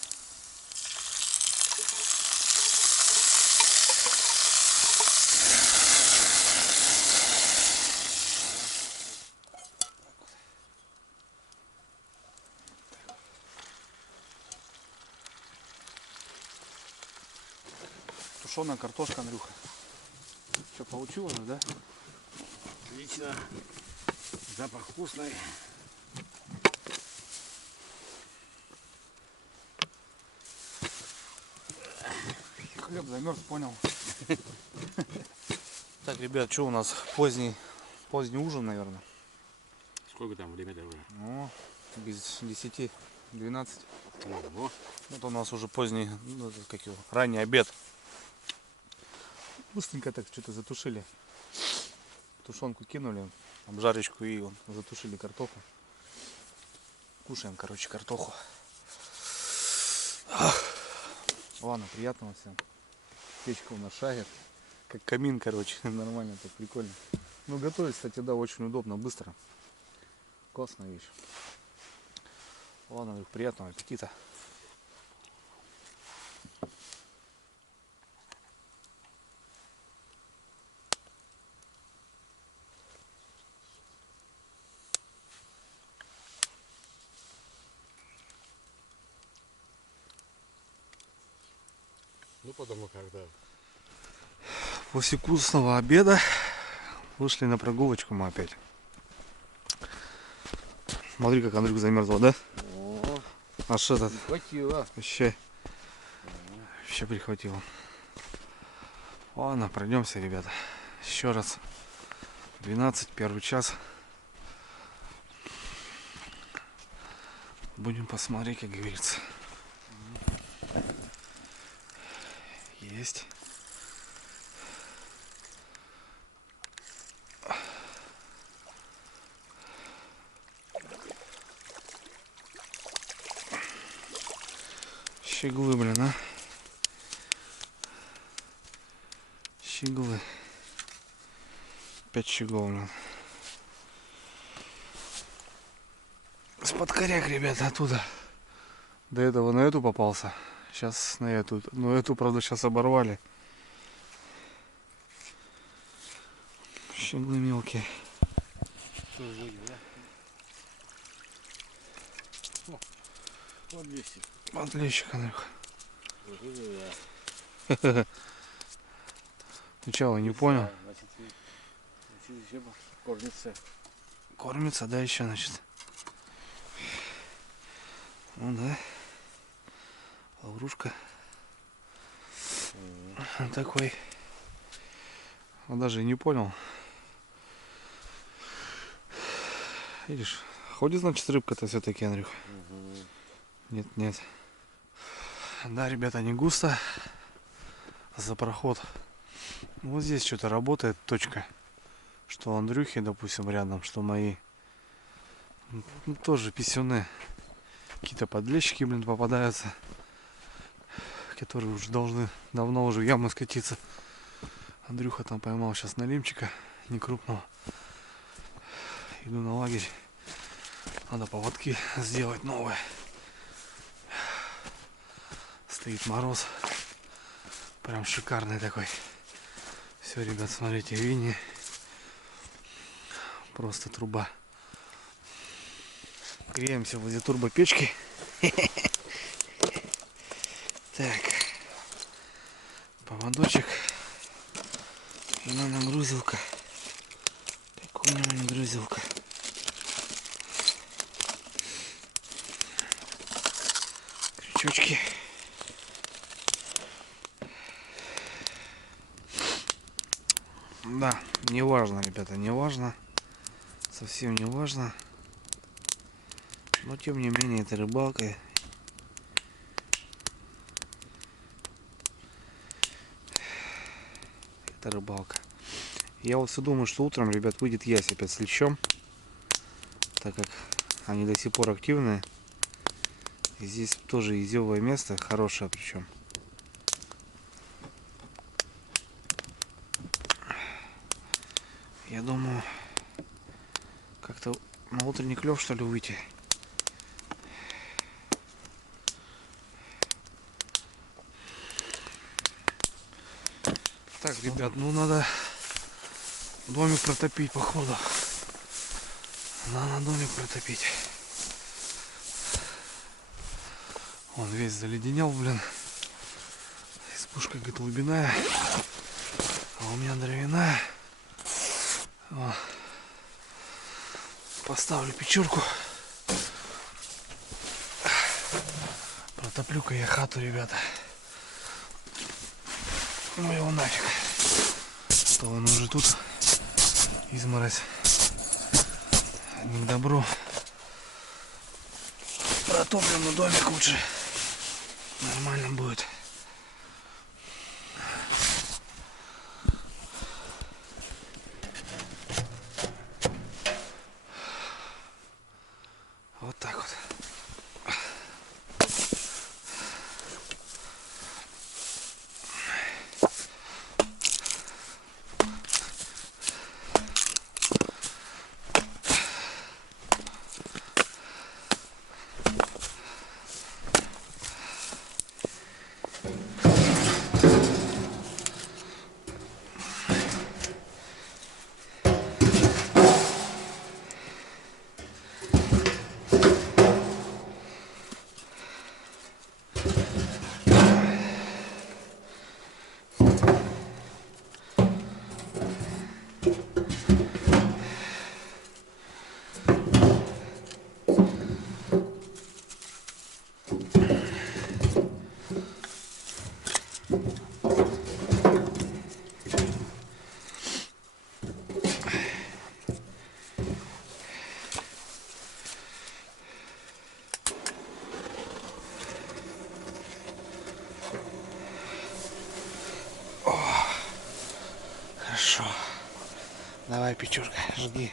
Тушеная картошка, Андрюха. Что, получилось, да? Отлично. Запах вкусный. Хлеб замерз, понял. Так, ребят, что у нас? Поздний ужин, наверное. Сколько там время-то уже? Ну, без 10-12. Ого. Вот у нас уже поздний, ну, как его, ранний обед. Быстренько так что-то затушили. Тушенку кинули, обжарочку и затушили картоху. Кушаем, короче, картоху. Ладно, приятного всем. Печка у нас шагает. Как камин, короче. Нормально, так прикольно. Ну, готовить, кстати, да, очень удобно, быстро. Классная вещь. Ладно, Андрюх, приятного аппетита. Ну, потому когда. После вкусного обеда вышли на прогулочку мы опять. Смотри, как Андрюх замерзла, да? О, Аж этот хватило. вообще прихватило. Ладно, пройдемся, ребята. Еще раз. 12, первый час. Будем посмотреть, как говорится. Есть. Щеглы, блин, а. Щеглы. 5 щеглов, блин. С-под коряк, ребята, оттуда. До этого на эту попался. Сейчас на эту. Но эту, правда, сейчас оборвали. Щеглы мелкие. Что вводим, да? О, вот 200. Отличик, Андрюха. Вот это да. Ты чего, не понял? Да, значит, еще кормится. Кормится, да, еще, значит. Ну да. Лаврушка. Такой. Он даже и не понял. Видишь, Ходит, значит, рыбка-то все-таки, Андрюх? Нет, нет. Да, ребята, не густо. За проход. Вот здесь что-то работает, точка. Что Андрюхи, допустим, рядом, что мои. Ну, тоже писюны. Какие-то подлещики, блин, попадаются. Которые уже должны давно уже в яму скатиться. Андрюха там поймал сейчас налимчика, не крупного. Иду на лагерь. Надо поводки сделать новые. Стоит мороз. Прям шикарный такой. Все, ребят, смотрите, вини. Просто труба. Греемся возле турбопечки. Так. Поводочек. И нагрузилка. Какая у него нагрузилка. Крючочки. Да, не важно, ребята, не важно. Совсем не важно. Но тем не менее, это рыбалка. Это рыбалка. Я вот все думаю, что утром, ребят, выйдет ясь опять с лещом. Так как они до сих пор активные. И здесь тоже изевое место, хорошее причем. Я думаю, как-то на утренний клев, что ли, выйти. Так, ребят, ну надо домик протопить, походу. Надо домик протопить. Он весь заледенел, блин. Избушка, говорит, глубинная. А у меня дровяная. О. Поставлю печурку. Протоплю-ка я хату, ребята. Ну его нафиг. То он уже тут изморозь. Не к добру. Протоплю, но домик лучше. Нормально будет. Вот так вот. Хорошо. Давай, печурка, жги.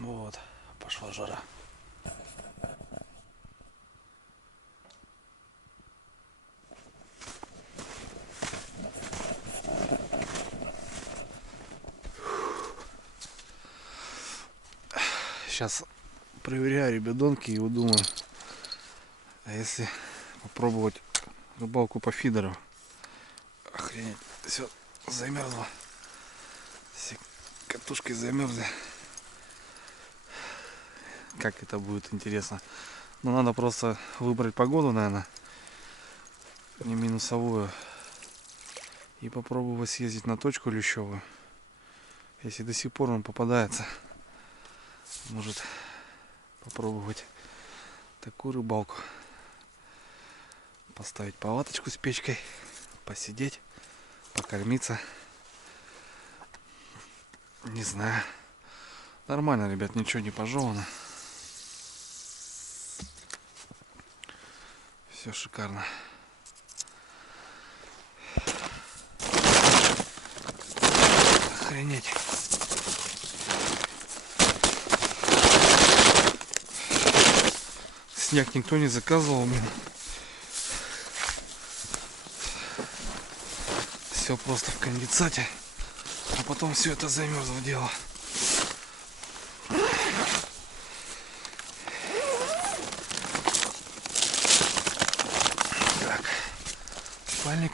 Вот, пошла жара. Сейчас проверяю ребятонки и вот думаю, а если попробовать рыбалку по фидеру. Охренеть, все замерзло. Все катушки замерзли. Как это будет интересно. Но надо просто выбрать погоду, наверное, не минусовую. И попробовать съездить на точку лещевую. Если до сих пор он попадается, может попробовать такую рыбалку. Поставить палаточку с печкой, посидеть, покормиться. Не знаю. Нормально, ребят, ничего не пожевано. Все шикарно. Охренеть. Снег никто не заказывал, блин. Все просто в конденсате, а потом все это замерзло дело. Так, спальник,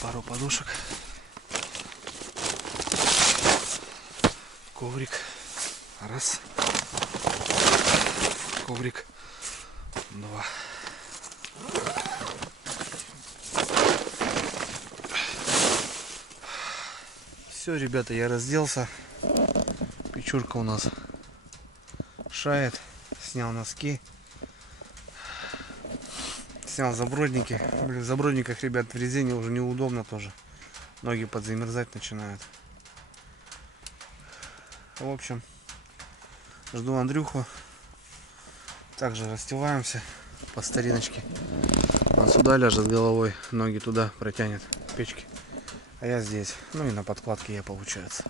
пару подушек, коврик, раз, коврик, два. Все, ребята, я разделся. Печурка у нас шает. Снял носки. Снял забродники. Блин, в забродниках, ребят, в резине уже неудобно тоже. Ноги подзамерзать начинают. В общем, жду Андрюху. Также расстилаемся по стариночке. Он сюда ляжет головой, ноги туда протянет к печке. А я здесь. Ну и на подкладке я, получается.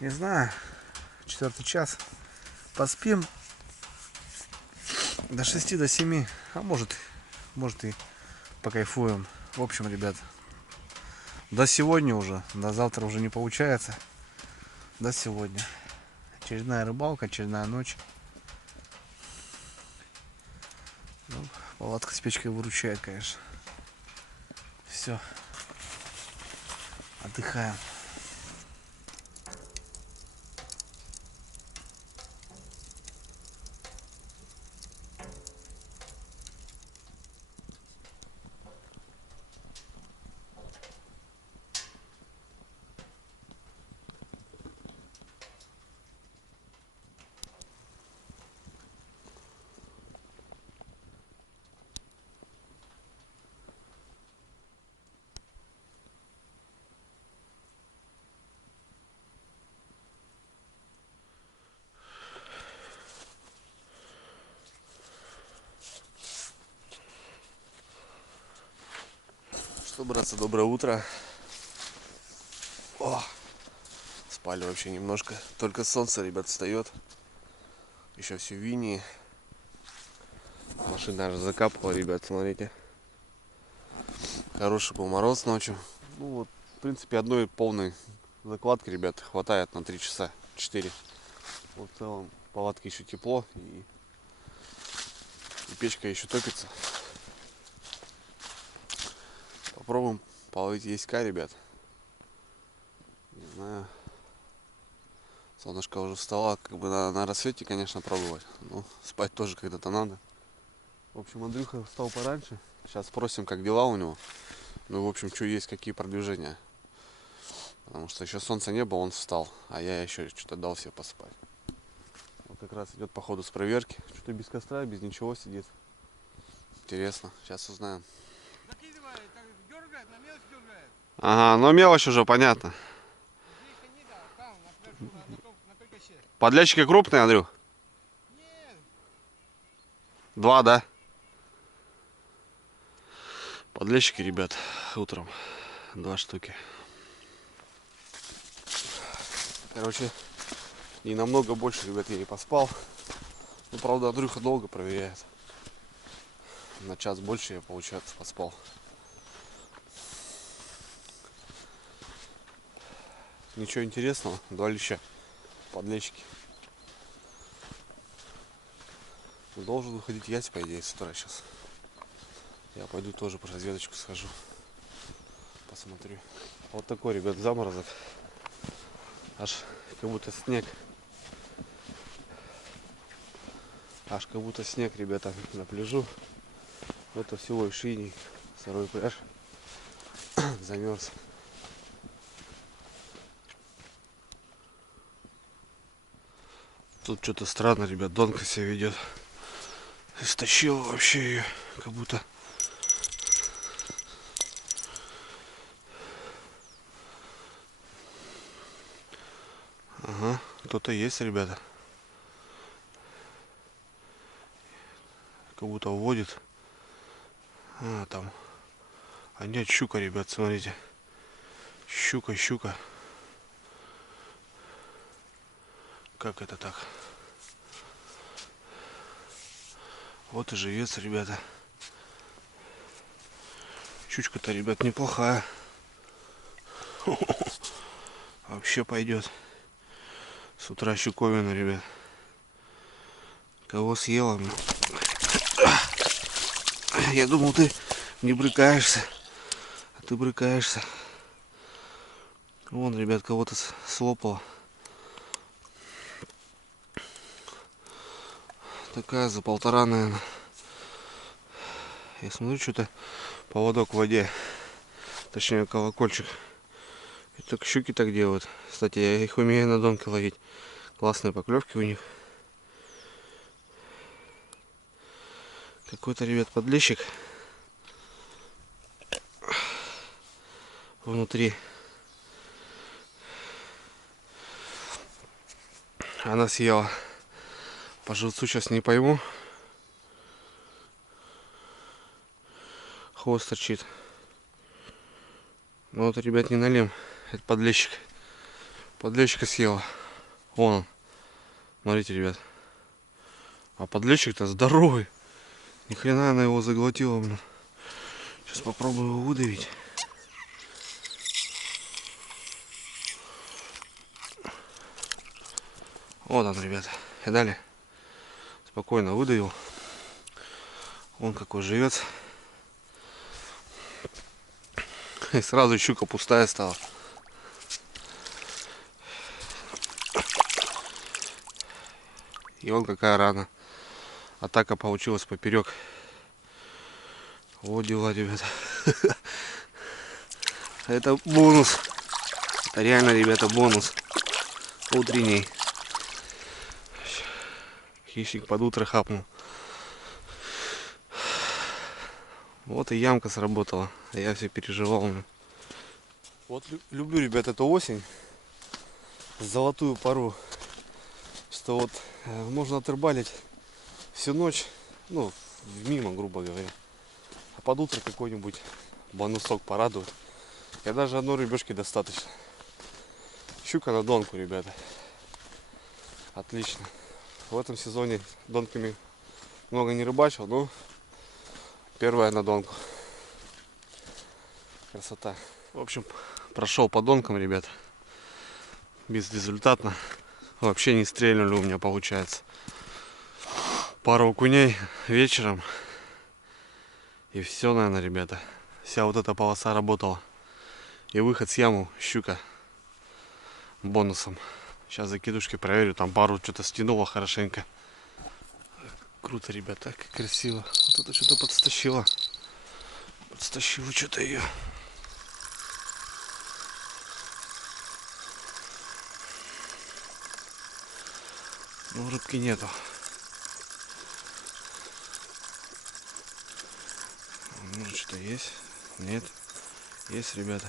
Не знаю. 4-й час. Поспим до 6, до 7. А может и покайфуем. В общем, ребят, до сегодня уже. До завтра уже не получается. До сегодня. Очередная рыбалка, очередная ночь. Ну, палатка с печкой выручает, конечно. Все. Отдыхаем. Что, братцы, доброе утро. О, спали вообще немножко. Только солнце, ребят, встает. Еще все в инии. Машина даже закапывала, ребят, смотрите. Хороший был мороз ночью. Ну вот, в принципе, одной полной закладки, ребят, хватает на 3 часа, 4. Вот в целом в палатке еще тепло и печка еще топится. Попробуем половить яська, ребят. Не знаю. Солнышко уже встало, как бы на рассвете, конечно, пробовать. Но спать тоже когда-то надо. В общем, Андрюха встал пораньше. Сейчас спросим, как дела у него. Ну, в общем, что есть, какие продвижения. Потому что еще солнца не было, он встал. А я еще что-то дал себе поспать. Вот как раз идет по ходу с проверки. Что-то без костра, без ничего сидит. Интересно, сейчас узнаем. Ага, но мелочь уже понятно. Подлещики крупные, Андрюх? Нет. 2, да? Подлещики, ребят, утром 2 штуки. Короче, и намного больше, ребят, я и поспал. Ну, правда, Андрюха долго проверяет. На час больше я, получается, поспал. Ничего интересного, 2 леща, подлещики. Должен выходить ясь, по идее, с утра сейчас. Я пойду тоже по разведочку схожу. Посмотрю. Вот такой, ребят, заморозок. Аж как будто снег. Аж как будто снег, ребята, на пляжу. Это всего лишь иней. Второй пляж. Замерз. Тут что-то странно, ребят, Донка себя ведет. Стащил вообще ее, как будто. Ага, кто-то есть, ребята. Как будто уводит. А, там. А нет, щука, ребят, смотрите. Щука, щука. Как это так? Вот и живец, ребята. Щучка-то, ребят, неплохая. Вообще пойдет. С утра щуковина, ребят. Кого съела? Я думал, ты не брыкаешься. А ты брыкаешься. Вон, ребят, кого-то слопало. Такая за 1,5, наверное. Я смотрю, что-то поводок в воде. Точнее, колокольчик. И только щуки так делают. Кстати, я их умею на донке ловить. Классные поклевки у них. Какой-то, ребят, подлещик. Внутри. Она съела. По живцу сейчас не пойму. Хвост торчит. Ну вот, ребят, не налим. Это подлещик. Подлещика съела. Вон он. Смотрите, ребят. А подлещик-то здоровый. Ни хрена она его заглотила, блин. Сейчас попробую его выдавить. Вот он, ребята. И далее. Спокойно выдавил. Вон какой живец. И сразу щука пустая стала. И вон какая рана. Атака получилась поперек. Вот дела, ребята. Это бонус. Это реально, ребята, бонус. Утренний. Хищник под утро хапнул. Вот и ямка сработала. Я все переживал. Вот люблю, ребят, эту осень. Золотую пору. Что вот можно отрыбалить всю ночь. Ну, мимо, грубо говоря. А под утро какой-нибудь бонусок порадует. Я даже одной рыбешки достаточно. Щука на донку, ребята. Отлично. В этом сезоне донками много не рыбачил, но первая на донку. Красота. В общем, прошел по донкам, ребят. Безрезультатно. Вообще не стрельнули у меня, получается. Пару окуней вечером. И все, наверное, ребята. Вся вот эта полоса работала. И выход с яму щука. Бонусом. Сейчас закидушки проверю. Там пару что-то стянуло хорошенько. Круто, ребята. Как красиво. Вот это что-то подстащило. Подстащило что-то ее. Ну, рыбки нету. Может, что-то есть? Нет. Есть, ребята.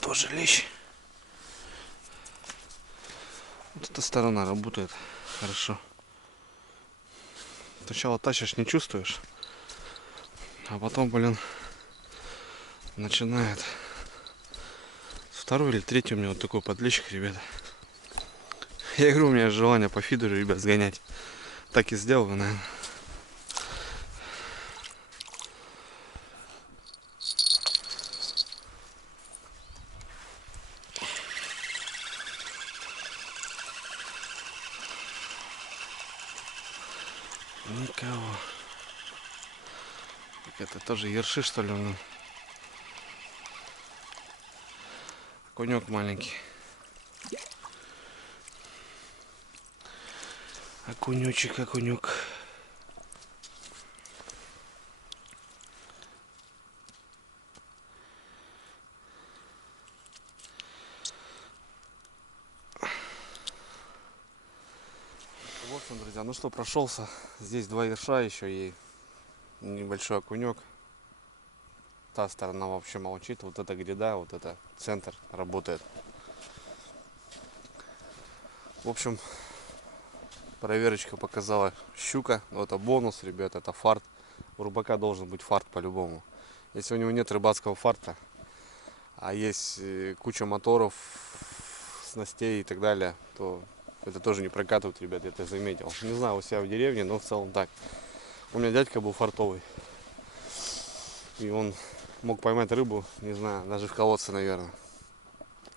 Тоже лещ. Вот эта сторона работает хорошо. Сначала тащишь, не чувствуешь. А потом, блин, начинает. Второй или третий у меня вот такой подлещик, ребята. Я говорю, у меня желание по фидеру, ребят, сгонять. Так и сделал, наверное. Никого. Это тоже ерши, что ли? Ну. Окунек маленький. Окунечек, окунек. общем, друзья, ну что, прошелся. Здесь 2 ерша еще и небольшой окунек. Та сторона вообще молчит. Вот эта гряда, вот это центр работает. В общем, проверочка показала щука. Но это бонус, ребят, это фарт. У рыбака должен быть фарт по-любому. Если у него нет рыбацкого фарта, а есть куча моторов, снастей и так далее, то это тоже не прокатывает, ребят, я это заметил. Не знаю, у себя в деревне, но в целом так. У меня дядька был фартовый. И он мог поймать рыбу, не знаю, даже в колодце, наверное.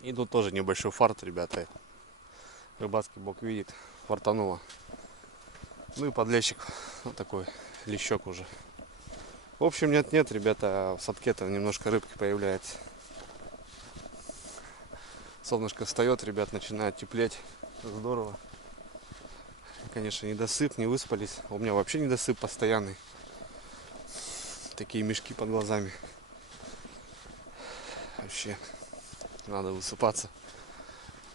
И тут тоже небольшой фарт, ребята. Рыбацкий бог видит, фартануло. Ну и подлещик, вот такой лещок уже. В общем, нет-нет, ребята, в садке-то немножко рыбки появляется. Солнышко встает, ребят, начинает теплеть. Здорово. Конечно, недосып, не выспались. У меня вообще недосып постоянный. Такие мешки под глазами. Вообще, надо высыпаться.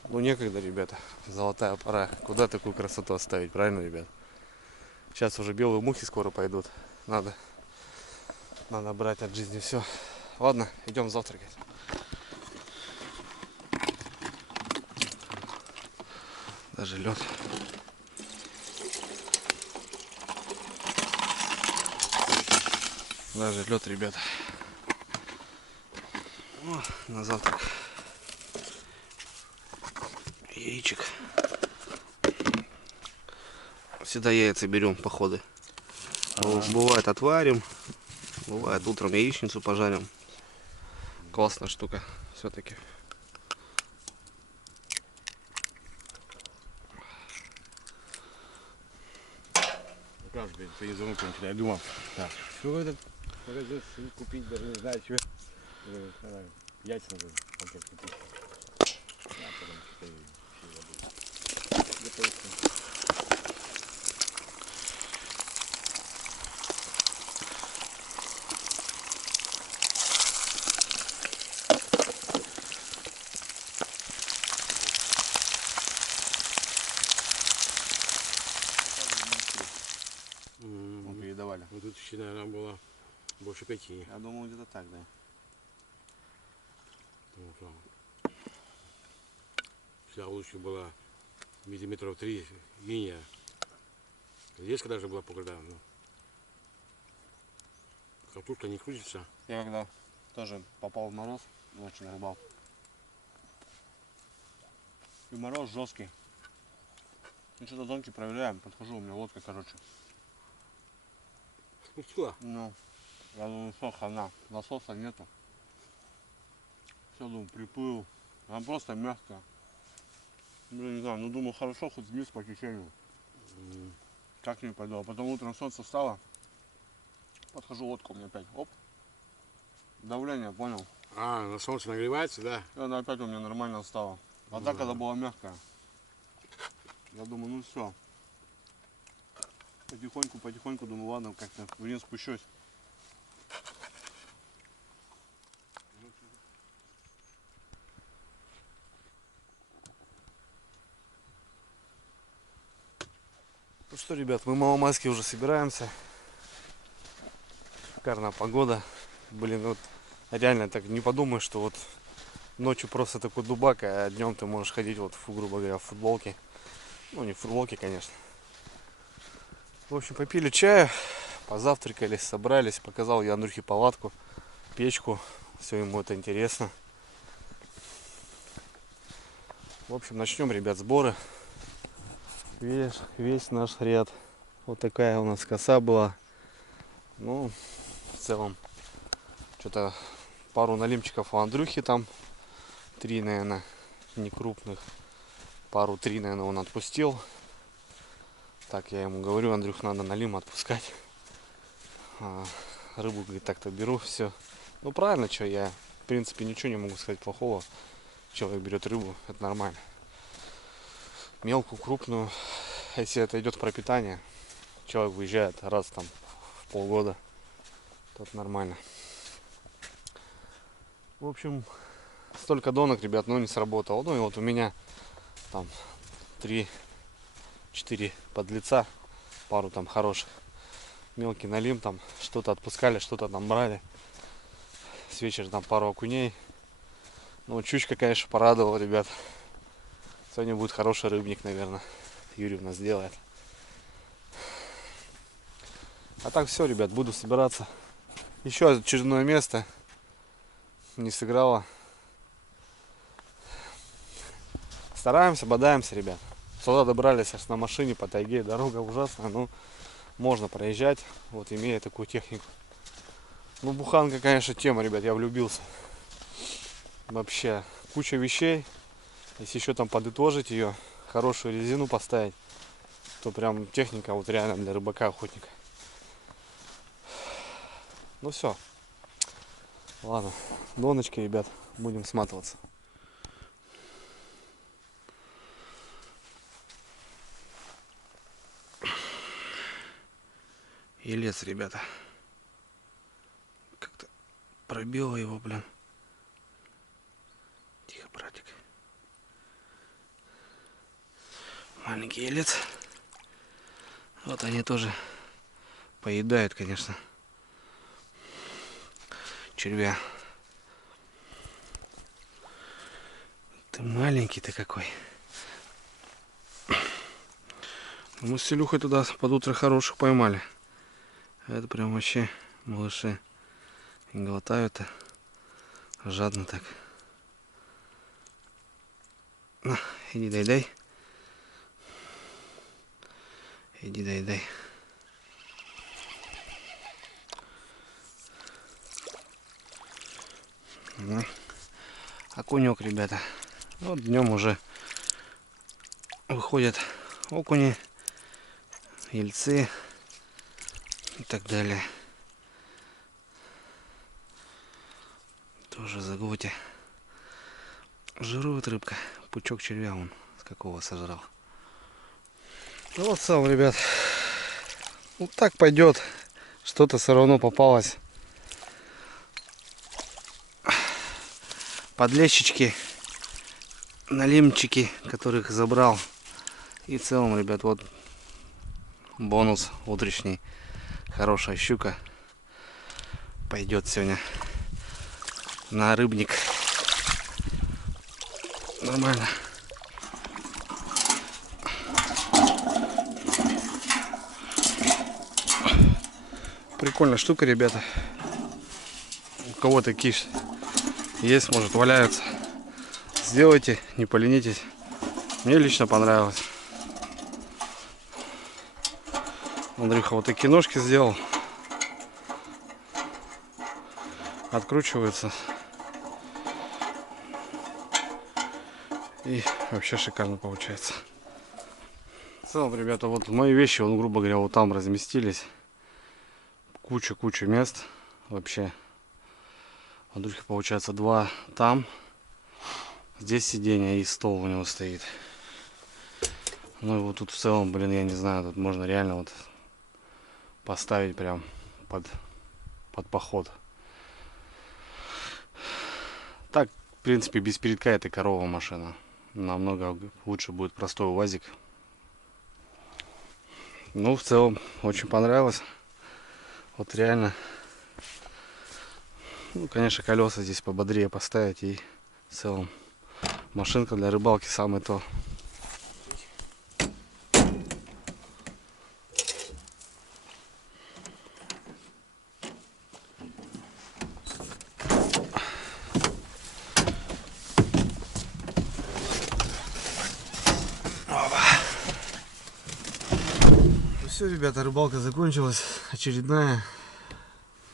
Ну, некогда, ребята. Золотая пора. Куда такую красоту оставить, правильно, ребят? Сейчас уже белые мухи скоро пойдут. Надо брать от жизни все. Ладно, идем завтракать. Даже лед. Даже лед, ребята. О, на завтрак. Яичек. Всегда яйца берем, походы. Бывает отварим. Бывает утром яичницу пожарим. Классная штука. Все-таки. Каждый перезвонил, я думал, так, что этот магазин купить, даже не знаю, что. Яйца надо пакет купить. А потом что-то где-то Передавали. вот тут еще, наверное, было больше 5. Я думал, где-то так, да. Ну, что. Вся лучше была миллиметров 3 линия. Леска даже была покрыта. Но катушка не крутится. Я когда тоже попал в мороз, ночью на рыбалку. И мороз жесткий. Ну что-то зонки проверяем, подхожу, у меня лодка, короче. Спустила. Ну, я думаю, что хана, насоса нету. Все, думаю, приплыл. Она просто мягкая. Блин, не знаю, ну думаю, хорошо, хоть вниз по течению. Как не пойду. А потом утром солнце встало. Подхожу, лодка у меня опять. Оп. Давление, понял. А, на солнце нагревается, да? И она опять у меня нормально стала. А так, когда была мягкая. Я думаю, ну все. Потихоньку, думаю, ладно, как-то вниз спущусь. Ну что, ребят, мы в Маломайске уже собираемся. Шикарная погода. Блин, вот реально так не подумаешь, что вот ночью просто такой дубак, а днем ты можешь ходить вот, грубо говоря, в футболке. Ну, не в футболке, конечно. В общем, попили чаю, позавтракали, собрались. Показал я Андрюхе палатку, печку. Все ему это интересно. В общем, начнем, ребят, сборы. Видишь, весь наш ряд. Вот такая у нас коса была. Ну, в целом, что-то пару налимчиков у Андрюхи там. 3, наверное, не крупных. Пару 3, наверное, он отпустил. Так, я ему говорю, Андрюх, надо налим отпускать. Рыбу, говорит, так-то беру, все. Ну, правильно, что я, в принципе, ничего не могу сказать плохого. Человек берет рыбу, это нормально. Мелкую, крупную, если это идет пропитание, человек выезжает раз там в полгода, то это нормально. В общем, столько донок, ребят, но не сработало. Ну и вот у меня там 3 4 подлеца, пару там хороших. Мелкий налим там, что-то отпускали, что-то там брали. С вечера там пару окуней. Ну, чучка, конечно, порадовала, ребят. Сегодня будет хороший рыбник, наверное. Юрий у нас сделает. А так все, ребят, буду собираться. Еще очередное место. Не сыграло. Стараемся, бодаемся, ребят. Сюда добрались аж на машине по тайге. Дорога ужасная, но можно проезжать, вот имея такую технику. Ну, буханка, конечно, тема, ребят, я влюбился. Вообще, куча вещей. Если еще там подытожить ее, хорошую резину поставить, то прям техника вот реально для рыбака, охотника. Ну все. Ладно, доночки, ребят, будем сматываться. Елец, ребята. Как-то пробило его, блин. Тихо, братик. Маленький елец. Вот они тоже поедают, конечно, червя. Ты маленький-то какой. Мы с Илюхой туда под утро хороших поймали. Это прям вообще малыши. И глотают-то жадно так. На, иди дай-дай. Иди дай-дай. Ну, окунек, ребята. Вот днем уже выходят окуни, ельцы и так далее. Тоже заготе. Жирует рыбка. Пучок червя он с какого сожрал. Ну вот сам, ребят. Вот так пойдет. Что-то все равно попалось. Подлещички, налимчики, которых забрал. И в целом, ребят, вот бонус утренний. Хорошая щука пойдет сегодня на рыбник. Нормально. Прикольная штука, ребята. У кого такие есть, может, валяются. Сделайте, не поленитесь. Мне лично понравилось. Андрюха вот такие ножки сделал. Откручиваются. И вообще шикарно получается. В целом, ребята, вот мои вещи, он, грубо говоря, вот там разместились. Куча мест. Вообще. Андрюхи, получается, 2 там. Здесь сиденье и стол у него стоит. Ну и вот тут в целом, блин, я не знаю, тут можно реально вот поставить прям под поход. Так, в принципе, без передка это корова машина. Намного лучше будет простой УАЗик. Ну, в целом, очень понравилось. Вот реально. Ну, конечно, колеса здесь пободрее поставить. И в целом машинка для рыбалки самое то. Все, ребята, рыбалка закончилась. Очередная.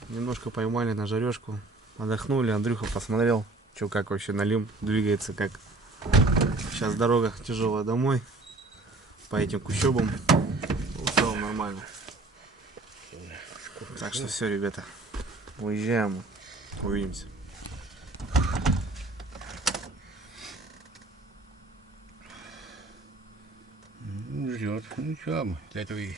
Немножко поймали на жарежку. Отдохнули. Андрюха посмотрел, что как вообще налим двигается, как. Сейчас дорога тяжелая домой. По этим кущобам. Ну, в целом нормально. Так что все, ребята. Уезжаем. Увидимся. Ждет. Ну что, для этого и